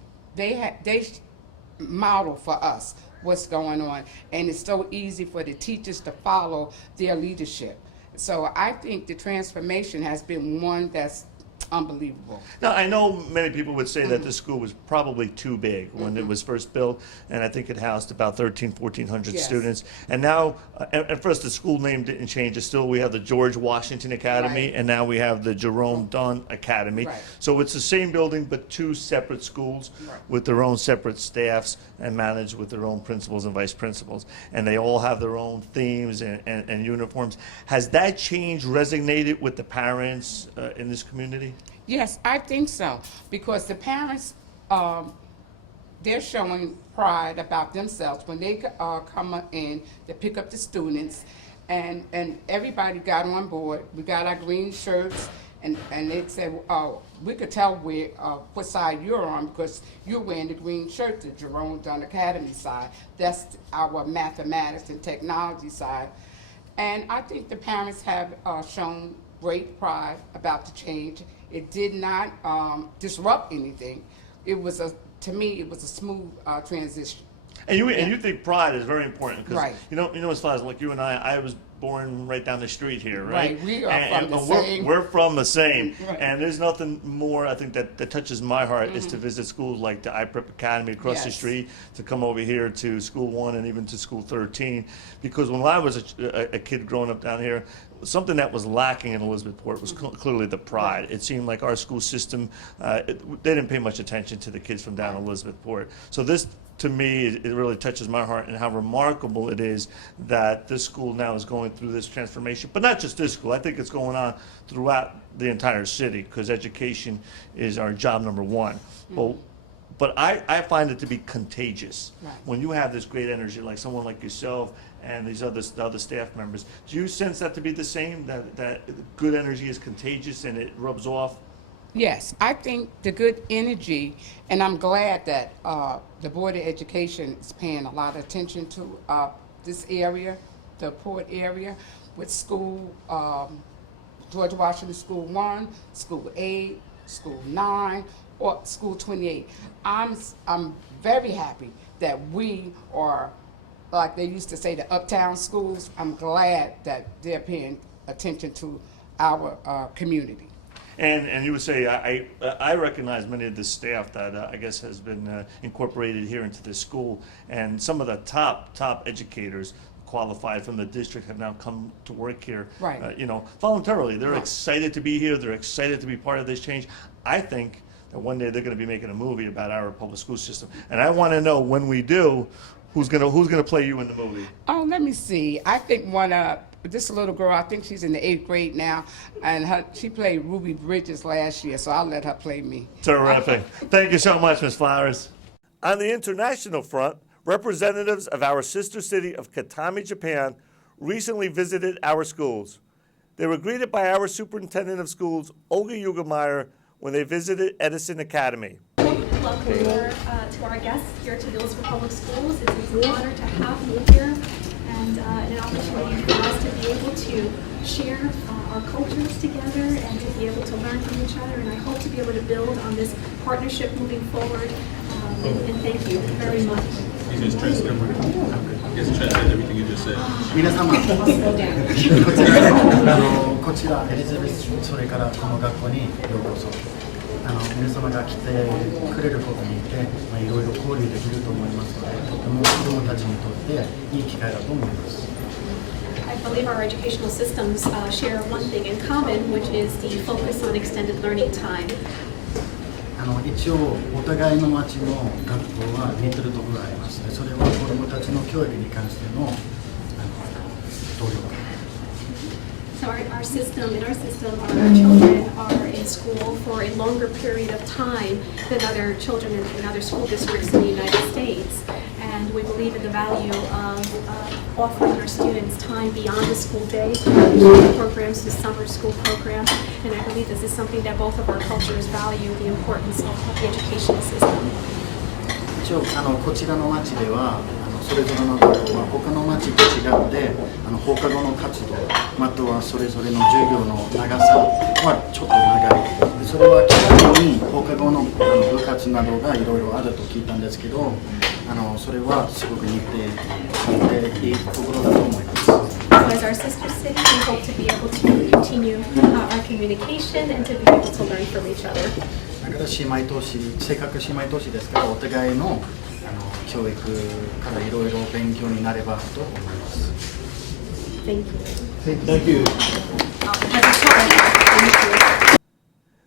model for us what's going on, and it's so easy for the teachers to follow their leadership. So I think the transformation has been one that's unbelievable. Now, I know many people would say that this school was probably too big when it was first built, and I think it housed about 1,400 Yes. students. And now, at first, the school name didn't change. It's still, we have the George Washington Academy, Right. and now we have the Jerome Dunn Academy. Right. So it's the same building, but two separate schools Right. with their own separate staffs and managed with their own principals and vice principals. And they all have their own themes and uniforms. Has that change resonated with the parents in this community? Yes, I think so, because the parents, they're showing pride about themselves when they come in to pick up the students, and everybody got on board. We got our green shirts, and they said, oh, we could tell what side you're on because you're wearing the green shirt, the Jerome Dunn Academy side. That's our mathematics and technology side. And I think the parents have shown great pride about the change. It did not disrupt anything. To me, it was a smooth transition. And you think pride is very important because Right. you know as far as like you and I was born right down the street here, right? Right, we are from the same. We're from the same, Right. and there's nothing more I think that touches my heart is to visit schools like the iPrep Academy across the Yes. street, to come over here to School 1 and even to School 13, because when I was a kid growing up down here, something that was lacking in Elizabethport was clearly the pride. It seemed like our school system, they didn't pay much attention to the kids from down in Elizabethport. So this, to me, it really touches my heart, and how remarkable it is that this school now is going through this transformation. But not just this school. I think it's going on throughout the entire city, because education is our job number one. But I find it to be contagious. Right. When you have this great energy, like someone like yourself and these other staff members, do you sense that to be the same, that good energy is contagious and it rubs off? Yes, I think the good energy, and I'm glad that the Board of Education is paying a lot of attention to this area, the Port area, with school, George Washington School 1, School 8, School 9, or School 28. I'm very happy that we are, like they used to say, the uptown schools. I'm glad that they're paying attention to our community. And you would say, I recognize many of the staff that I guess has been incorporated here into this school, and some of the top educators qualified from the district have now come to work here, Right. voluntarily. They're Right. excited to be here. They're excited to be part of this change. I think that one day they're going to be making a movie about our public school system, and I want to know when we do, who's gonna play you in the movie? Oh, let me see. I think this little girl, I think she's in the 8th grade now, and she played Ruby Bridges last year, so I'll let her play me. Terrific. Thank you so much, Ms. Flowers. On the international front, representatives of our sister city of Katami, Japan, recently visited our schools. They were greeted by our superintendent of schools, Olga Yugemeyer, when they visited Edison Academy. Welcome to our guests here to Dillsborough Public Schools. It's an honor to have you here and an opportunity for us to be able to share our cultures together and to be able to learn from each other. And I hope to be able to build on this partnership moving forward. And thank you very much. You just translate everything you just said. 皆様、こちらエリザベス、それからこの学校にようこそ。皆様が来てくれることによって、いろいろ交流できると思いますので、とても子どもたちにとっていい機会だと思います。I believe our educational systems share one thing in common, which is the focus on extended learning time. 一応お互いの町の学校は似てるところがありますね。それは子どもたちの教育に関しての努力。So our system, in our system, our children are in school for a longer period of time than other children in other school districts in the United States. And we believe in the value of offering our students time beyond the school day, programs, the summer school program. And I believe this is something that both of our cultures value, the importance of the educational system. 一応こちらの町ではそれぞれの学校は他の町と違って放課後の活動またはそれぞれの授業の長さはちょっと長い。それは基本に放課後の部活などがいろいろあると聞いたんですけど、それはすごく似ていいところだと思います。So as our sister city, we hope to be able to continue our communication and to be able to learn from each other. だから姉妹都市、せっかく姉妹都市ですからお互いの教育からいろいろ勉強になればと思います。Thank you. Thank you.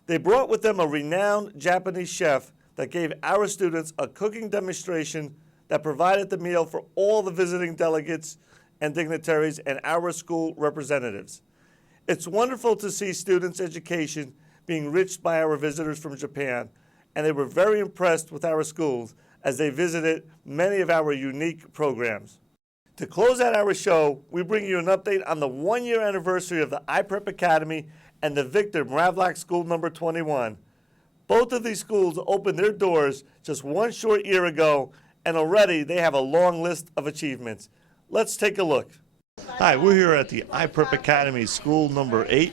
They brought with them a renowned Japanese chef that gave our students a cooking demonstration that provided the meal for all the visiting delegates and dignitaries and our school representatives. It's wonderful to see students' education being enriched by our visitors from Japan, and they were very impressed with our schools as they visited many of our unique programs. To close out our show, we bring you an update on the one-year anniversary of the iPrep Academy and the Victor Mravlak School number 21. Both of these schools opened their doors just one short year ago, and already they have a long list of achievements. Let's take a look. Hi, we're here at the iPrep Academy, school number 8,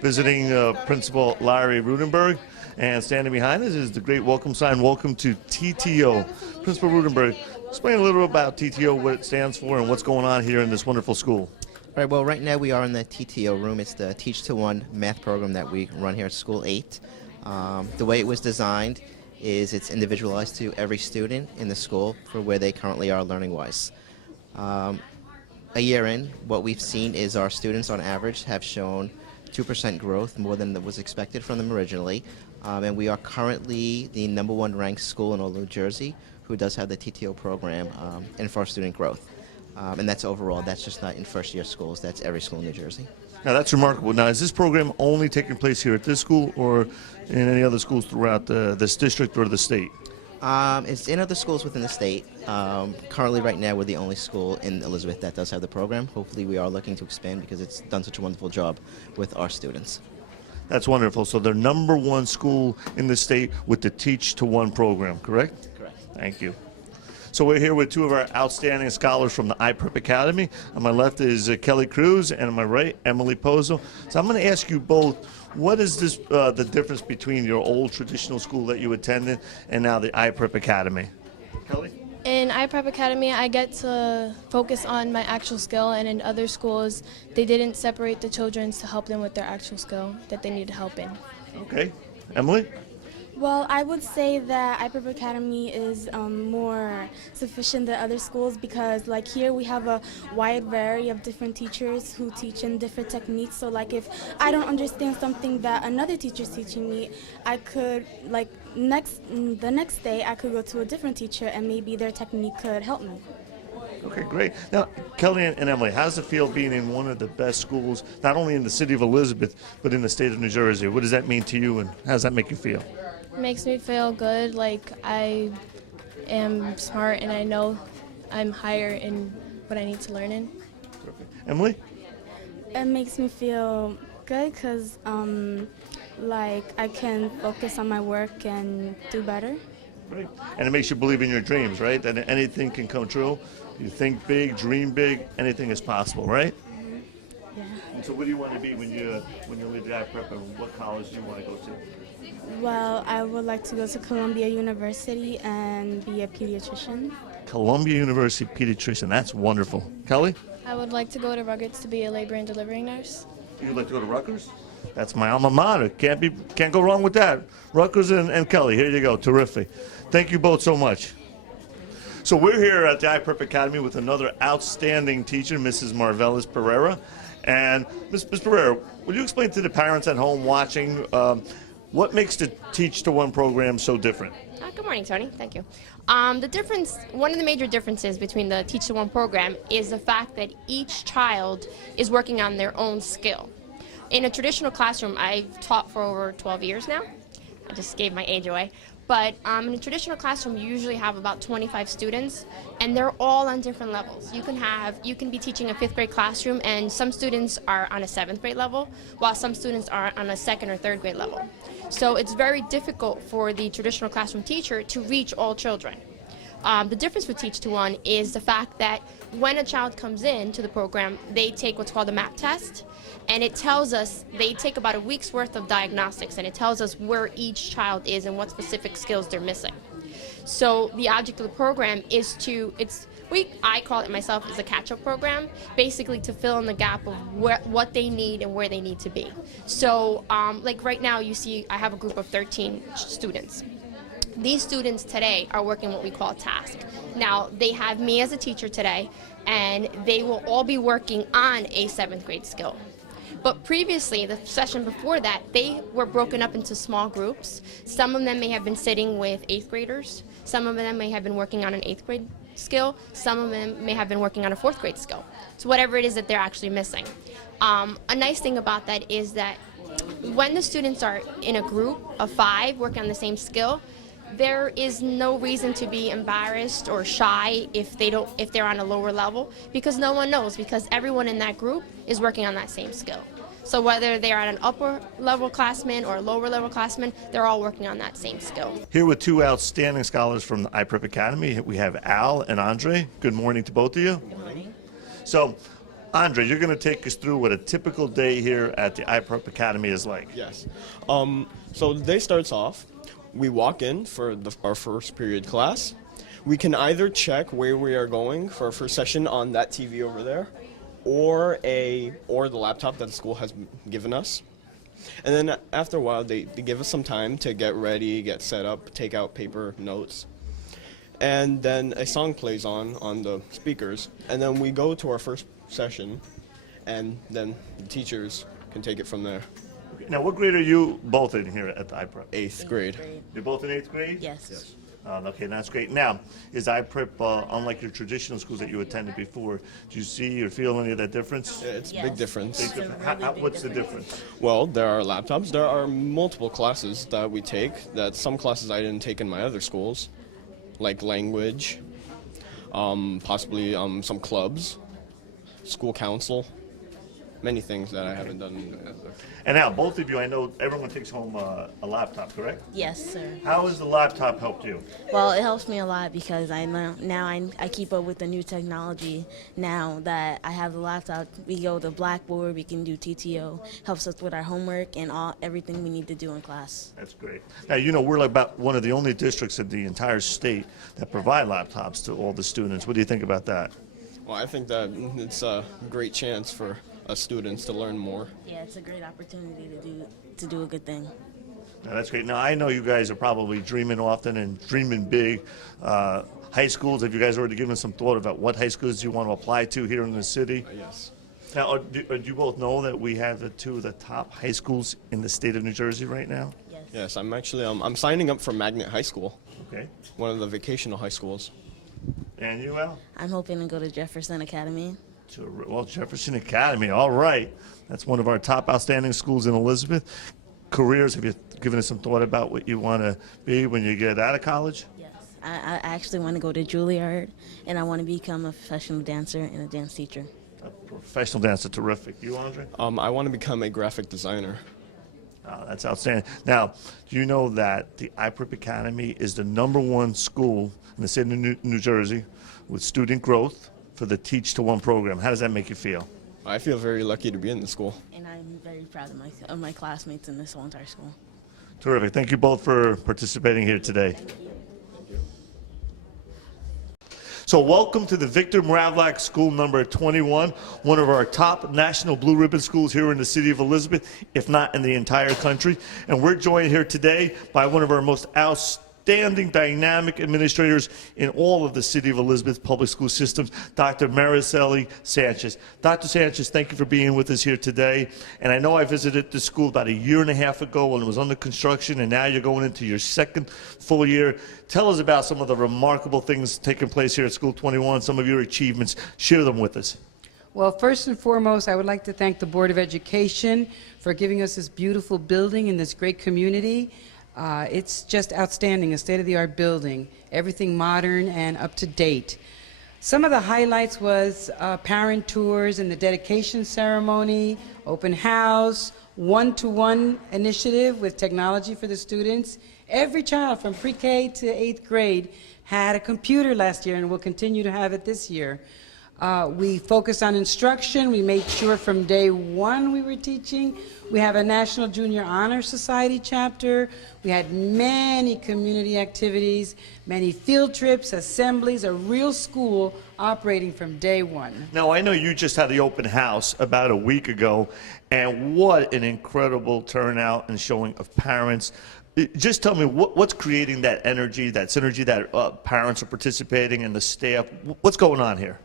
visiting Principal Larry Rudenberg. And standing behind us is the great welcome sign, welcome to TTO. Principal Rudenberg, explain a little about TTO, what it stands for, and what's going on here in this wonderful school. All right, well, right now we are in the TTO room. It's the Teach to One math program that we run here at School 8. The way it was designed is it's individualized to every student in the school for where they currently are learning-wise. A year in, what we've seen is our students on average have shown 2% growth, more than was expected from them originally. And we are currently the #1 ranked school in all New Jersey who does have the TTO program and for our student growth. And that's overall, that's just not in first-year schools, that's every school in New Jersey. Now that's remarkable. Now is this program only taking place here at this school or in any other schools throughout this district or the state? It's in other schools within the state. Currently right now we're the only school in Elizabeth that does have the program. Hopefully we are looking to expand because it's done such a wonderful job with our students. That's wonderful. So they're #1 school in the state with the Teach to One program, correct? Correct. Thank you. So we're here with two of our outstanding scholars from the iPrep Academy. On my left is Kelly Cruz, and on my right, Emily Pozo. So I'm going to ask you both, what is this the difference between your old traditional school that you attended and now the iPrep Academy? Kelly? In iPrep Academy, I get to focus on my actual skill, and in other schools, they didn't separate the children to help them with their actual skill that they needed help in. Okay. Emily? Well, I would say that iPrep Academy is more sufficient than other schools because, like, here we have a wide variety of different teachers who teach in different techniques. So, like, if I don't understand something that another teacher's teaching me, I could, like, the next day I could go to a different teacher and maybe their technique could help me. Okay, great. Now, Kelly and Emily, how does it feel being in one of the best schools, not only in the city of Elizabeth, but in the state of New Jersey? What does that mean to you, and how does that make you feel? It makes me feel good, like I am smart and I know I'm higher in what I need to learn in. Emily? It makes me feel good because, like, I can focus on my work and do better. Right. And it makes you believe in your dreams, right? That anything can come true. You think big, dream big, anything is possible, right? Yeah. And so what do you want to be when you leave the iPrep, and what college do you want to go to? Well, I would like to go to Columbia University and be a pediatrician. Columbia University pediatrician, that's wonderful. Kelly? I would like to go to Rutgers to be a labor and delivery nurse. You'd like to go to Rutgers? That's my alma mater. Can't go wrong with that. Rutgers and Kelly, here you go. Terrific. Thank you both so much. So we're here at the iPrep Academy with another outstanding teacher, Mrs. Marvelis Pereira. And Ms. Pereira, would you explain to the parents at home watching what makes the Teach to One program so different? Good morning, Tony. Thank you. One of the major differences between the Teach to One program is the fact that each child is working on their own skill. In a traditional classroom, I've taught for over 12 years now. I just gave my age away. But in a traditional classroom, you usually have about 25 students, and they're all on different levels. You can be teaching a 5th grade classroom, and some students are on a 7th grade level, while some students are on a 2nd or 3rd grade level. So it's very difficult for the traditional classroom teacher to reach all children. The difference with Teach to One is the fact that when a child comes into the program, they take what's called a MAP test, and it tells us, they take about a week's worth of diagnostics, and it tells us where each child is and what specific skills they're missing. So the object of the program is I call it myself as a catch-up program, basically to fill in the gap of what they need and where they need to be. So like right now, you see I have a group of 13 students. These students today are working what we call a task. Now, they have me as a teacher today, and they will all be working on a 7th grade skill. But previously, the session before that, they were broken up into small groups. Some of them may have been sitting with 8th graders. Some of them may have been working on an 8th grade skill. Some of them may have been working on a 4th grade skill. So whatever it is that they're actually missing. A nice thing about that is that when the students are in a group of 5 working on the same skill, there is no reason to be embarrassed or shy if they're on a lower level, because no one knows, because everyone in that group is working on that same skill. So whether they're at an upper level classman or a lower level classman, they're all working on that same skill. Here with two outstanding scholars from the iPrep Academy, we have Al and Andre. Good morning to both of you. Good morning. So, Andre, you're going to take us through what a typical day here at the iPrep Academy is like. Yes. So the day starts off. We walk in for our first period class. We can either check where we are going for our first session on that TV over there, or the laptop that the school has given us. And then after a while, they give us some time to get ready, get set up, take out paper notes. And then a song plays on the speakers. And then we go to our first session, and then the teachers can take it from there. Now, what grade are you both in here at the iPrep? 8th grade. You're both in 8th grade? Yes. Okay, that's great. Now, is iPrep, unlike your traditional schools that you attended before, do you see or feel any of that difference? It's a big difference. Big difference. What's the difference? Well, there are laptops. There are multiple classes that we take, that some classes I didn't take in my other schools, like language, possibly some clubs, school council. many things that I haven't done. And now, both of you, I know everyone takes home a laptop, correct? Yes, sir. How has the laptop helped you? Well, it helps me a lot because I keep up with the new technology. Now that I have the laptop, we go to Blackboard, we can do TTO, helps us with our homework and everything we need to do in class. That's great. Now, you know, we're like about one of the only districts in the entire state that provide laptops to all the students. What do you think about that? Well, I think that it's a great chance for us students to learn more. Yeah, it's a great opportunity to do a good thing. Now, that's great. Now, I know you guys are probably dreaming often and dreaming big. High schools, have you guys already given some thought about what high schools you want to apply to here in the city? Yes. Now, do you both know that we have two of the top high schools in the state of New Jersey right now? Yes, I'm actually I'm signing up for Magnet High School. Okay. One of the vocational high schools. And you, Al? I'm hoping to go to Jefferson Academy. Well, Jefferson Academy, all right. That's one of our top outstanding schools in Elizabeth. Careers, have you given us some thought about what you want to be when you get out of college? Yes. I actually want to go to Juilliard, and I want to become a professional dancer and a dance teacher. A professional dancer, terrific. You, Andre? I want to become a graphic designer. That's outstanding. Now, do you know that the iPrep Academy is the #1 school in the state of New Jersey with student growth for the Teach to One program? How does that make you feel? I feel very lucky to be in the school. And I'm very proud of my classmates in this whole entire school. Terrific. Thank you both for participating here today. So welcome to the Victor Mravlak School number 21, one of our top national blue ribbon schools here in the city of Elizabeth, if not in the entire country. And we're joined here today by one of our most outstanding dynamic administrators in all of the city of Elizabeth public school systems, Dr. Mariceli Sanchez. Dr. Sanchez, thank you for being with us here today. And I know I visited the school about 1.5 years ago when it was under construction, and now you're going into your second full year. Tell us about some of the remarkable things taking place here at School 21, some of your achievements. Share them with us. Well, first and foremost, I would like to thank the Board of Education for giving us this beautiful building in this great community. It's just outstanding, a state-of-the-art building, everything modern and up to date. Some of the highlights was parent tours and the dedication ceremony, open house, one-to-one initiative with technology for the students. Every child from pre-K to 8th grade had a computer last year and will continue to have it this year. We focused on instruction. We made sure from day one we were teaching. We have a National Junior Honor Society chapter. We had many community activities, many field trips, assemblies, a real school operating from day one. Now, I know you just had the open house about a week ago, and what an incredible turnout and showing of parents. Just tell me, what's creating that energy, that synergy that parents are participating and the staff? What's going on here?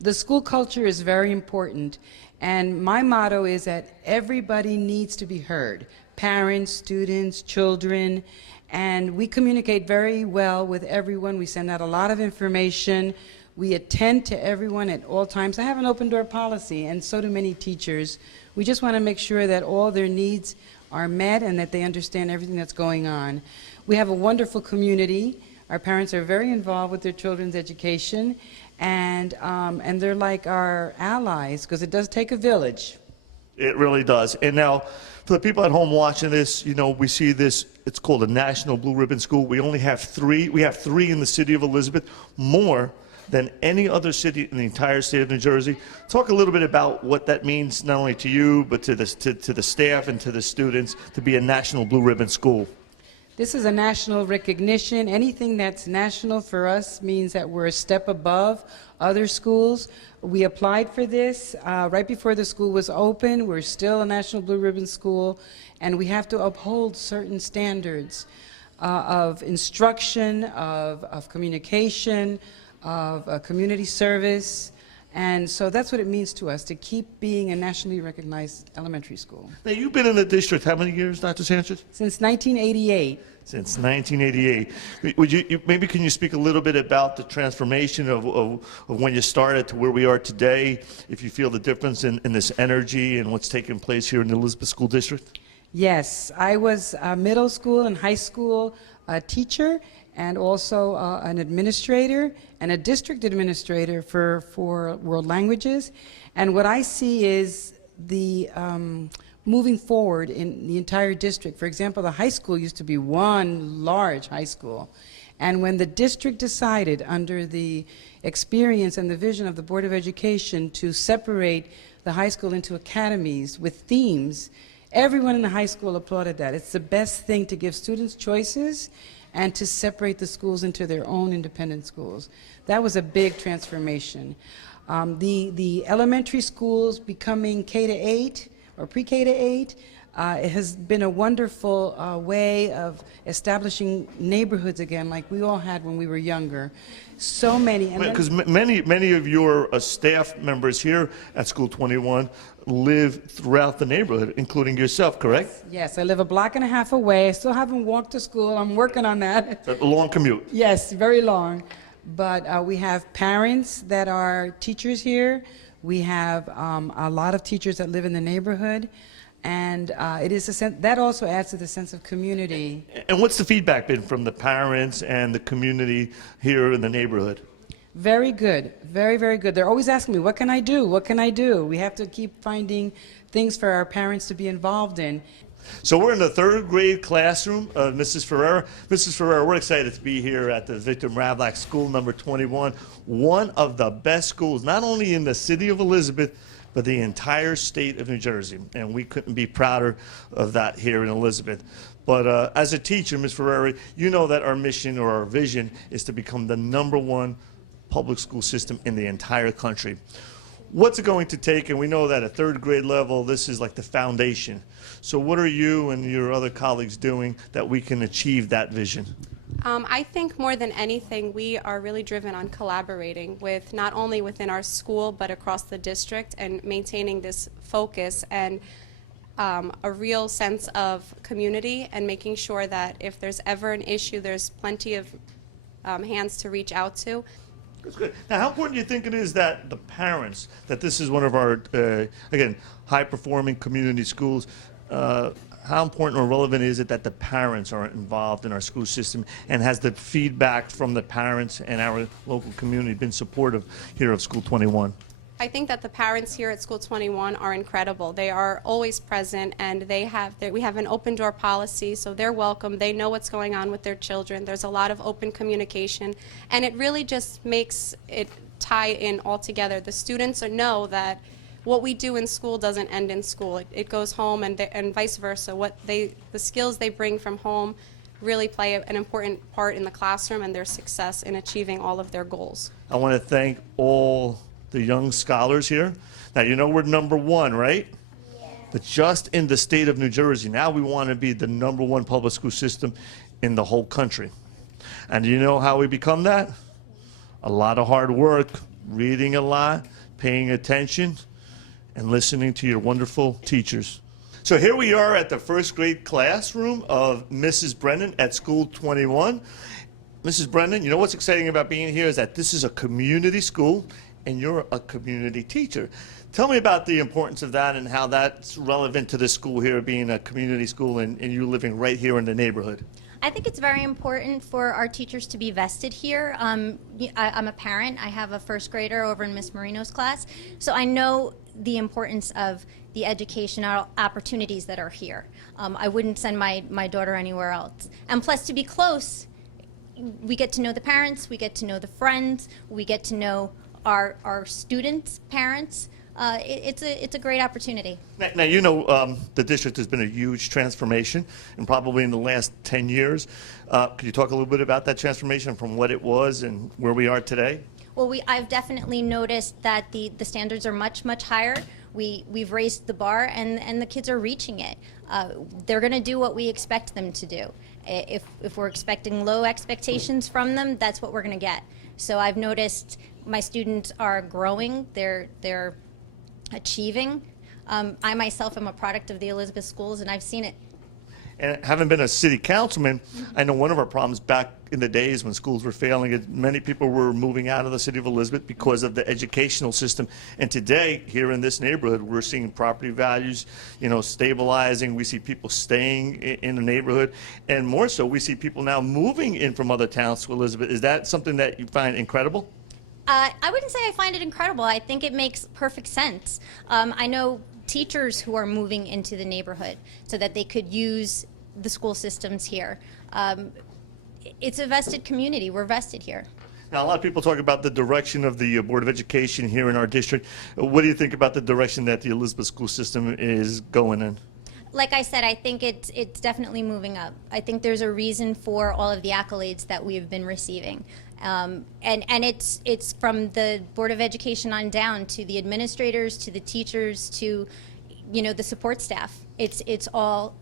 The school culture is very important, and my motto is that everybody needs to be heard. Parents, students, children, and we communicate very well with everyone. We send out a lot of information. We attend to everyone at all times. I have an open door policy, and so do many teachers. We just want to make sure that all their needs are met and that they understand everything that's going on. We have a wonderful community. Our parents are very involved with their children's education, and they're like our allies, because it does take a village. It really does. And now, for the people at home watching this, you know, we see this, it's called a National Blue Ribbon School. We only have 3. We have 3 in the city of Elizabeth, more than any other city in the entire state of New Jersey. Talk a little bit about what that means, not only to you, but to the staff and to the students, to be a National Blue Ribbon School. This is a national recognition. Anything that's national for us means that we're a step above other schools. We applied for this right before the school was open. We're still a National Blue Ribbon School, and we have to uphold certain standards of instruction, of communication, of community service. And so that's what it means to us, to keep being a nationally recognized elementary school. Now, you've been in the district how many years, Dr. Sanchez? Since 1988. Since 1988. Would you maybe can you speak a little bit about the transformation of when you started to where we are today, if you feel the difference in this energy and what's taking place here in the Elizabeth School District? Yes, I was a middle school and high school teacher, and also an administrator and a district administrator for world languages. And what I see is the moving forward in the entire district. For example, the high school used to be one large high school. And when the district decided, under the experience and the vision of the Board of Education, to separate the high school into academies with themes, everyone in the high school applauded that. It's the best thing to give students choices and to separate the schools into their own independent schools. That was a big transformation. The elementary schools becoming K-8 or pre-K to 8, it has been a wonderful way of establishing neighborhoods again, like we all had when we were younger. So many. Because many of your staff members here at School 21 live throughout the neighborhood, including yourself, correct? Yes, I live a block and a half away. I still haven't walked to school. I'm working on that. It's a long commute. Yes, very long. But we have parents that are teachers here. We have a lot of teachers that live in the neighborhood. And it is that also adds to the sense of community. And what's the feedback been from the parents and the community here in the neighborhood? Very good. Very, very good. They're always asking me, what can I do? What can I do? We have to keep finding things for our parents to be involved in. So we're in the third grade classroom of Mrs. Ferreira. Mrs. Ferreira, we're excited to be here at the Victor Mravlak School number 21, one of the best schools, not only in the city of Elizabeth, but the entire state of New Jersey. And we couldn't be prouder of that here in Elizabeth. But as a teacher, Ms. Ferreira, you know that our mission or our vision is to become the #1 public school system in the entire country. What's it going to take? And we know that at third grade level, this is like the foundation. So what are you and your other colleagues doing that we can achieve that vision? I think more than anything, we are really driven on collaborating with not only within our school, but across the district, and maintaining this focus and a real sense of community, and making sure that if there's ever an issue, there's plenty of hands to reach out to. That's good. Now, how important do you think it is that the parents, that this is one of our, again, high-performing community schools, how important or relevant is it that the parents are involved in our school system, and has the feedback from the parents and our local community been supportive here of School 21? I think that the parents here at School 21 are incredible. They are always present, and we have an open door policy, so they're welcome. They know what's going on with their children. There's a lot of open communication, and it really just makes it tie in all together. The students know that what we do in school doesn't end in school. It goes home, and vice versa. The skills they bring from home really play an important part in the classroom and their success in achieving all of their goals. I want to thank all the young scholars here. Now, you know we're #1, right? Yeah. But just in the state of New Jersey, now we want to be the #1 public school system in the whole country. And do you know how we become that? A lot of hard work, reading a lot, paying attention, and listening to your wonderful teachers. So here we are at the first grade classroom of Mrs. Brennan at School 21. Mrs. Brennan, you know what's exciting about being here is that this is a community school, and you're a community teacher. Tell me about the importance of that and how that's relevant to this school here, being a community school and you living right here in the neighborhood. I think it's very important for our teachers to be vested here. I'm a parent. I have a first grader over in Miss Marino's class, so I know the importance of the educational opportunities that are here. I wouldn't send my daughter anywhere else. And plus, to be close, we get to know the parents, we get to know the friends, we get to know our students' parents. It's a great opportunity. Now you know the district has been a huge transformation, and probably in the last 10 years. Could you talk a little bit about that transformation from what it was and where we are today? Well, I've definitely noticed that the standards are much, much higher. We've raised the bar, and the kids are reaching it. They're going to do what we expect them to do. If we're expecting low expectations from them, that's what we're going to get. So I've noticed my students are growing. They're achieving. I myself am a product of the Elizabeth schools, and I've seen it. And having been a city councilman, I know one of our problems back in the days when schools were failing, many people were moving out of the city of Elizabeth because of the educational system. And today, here in this neighborhood, we're seeing property values, stabilizing. We see people staying in the neighborhood. And more so, we see people now moving in from other towns to Elizabeth. Is that something that you find incredible? I wouldn't say I find it incredible. I think it makes perfect sense. I know teachers who are moving into the neighborhood so that they could use the school systems here. It's a vested community. We're vested here. Now, a lot of people talk about the direction of the Board of Education here in our district. What do you think about the direction that the Elizabeth school system is going in? Like I said, I think it's definitely moving up. I think there's a reason for all of the accolades that we've been receiving. And it's from the Board of Education on down to the administrators, to the teachers, to, you know, the support staff. It's all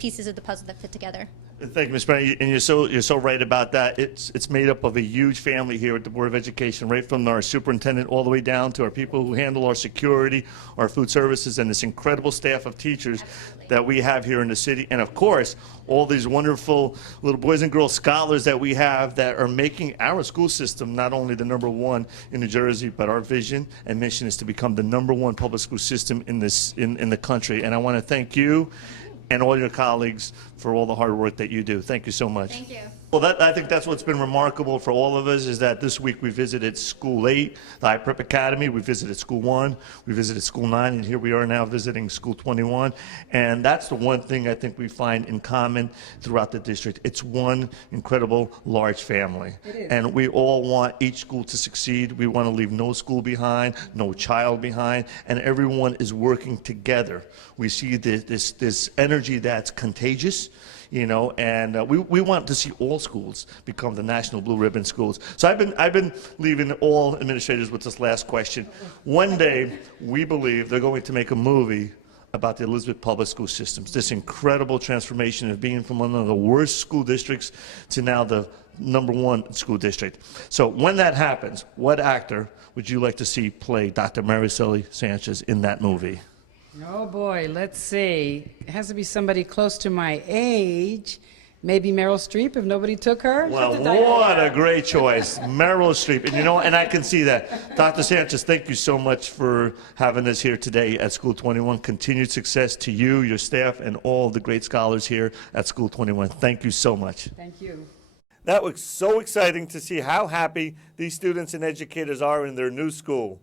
pieces of the puzzle that fit together. Thank you, Ms. Brennan, and you're so right about that. It's made up of a huge family here at the Board of Education, right from our superintendent all the way down to our people who handle our security, our food services, and this incredible staff of teachers that we have here in the city, and of course, all these wonderful little boys and girls scholars that we have that are making our school system not only the #1 in New Jersey, but our vision and mission is to become the #1 public school system in the country. And I want to thank you and all your colleagues for all the hard work that you do. Thank you so much. Thank you. Well, I think that's what's been remarkable for all of us is that this week we visited School 8, the High Prep Academy. We visited School 1, we visited School 9, and here we are now visiting School 21. And that's the one thing I think we find in common throughout the district. It's one incredible large family. It is. And we all want each school to succeed. We want to leave no school behind, no child behind, and everyone is working together. We see this energy that's contagious. You know, and we want to see all schools become the National Blue Ribbon schools. So I've been leaving all administrators with this last question. One day, we believe they're going to make a movie about the Elizabeth Public School systems. This incredible transformation of being from one of the worst school districts to now the #1 school district. So when that happens, what actor would you like to see play Dr. Mariceli Sanchez in that movie? Oh boy, let's see. It has to be somebody close to my age. Maybe Meryl Streep if nobody took her. Well, what a great choice. Meryl Streep. And you know, and I can see that. Dr. Sanchez, thank you so much for having us here today at School 21. Continued success to you, your staff, and all the great scholars here at School 21. Thank you so much. Thank you. That was so exciting to see how happy these students and educators are in their new school.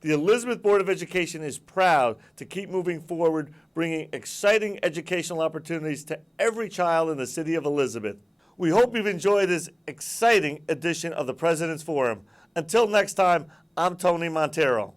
The Elizabeth Board of Education is proud to keep moving forward, bringing exciting educational opportunities to every child in the city of Elizabeth. We hope you've enjoyed this exciting edition of the President's Forum. Until next time, I'm Tony Montero.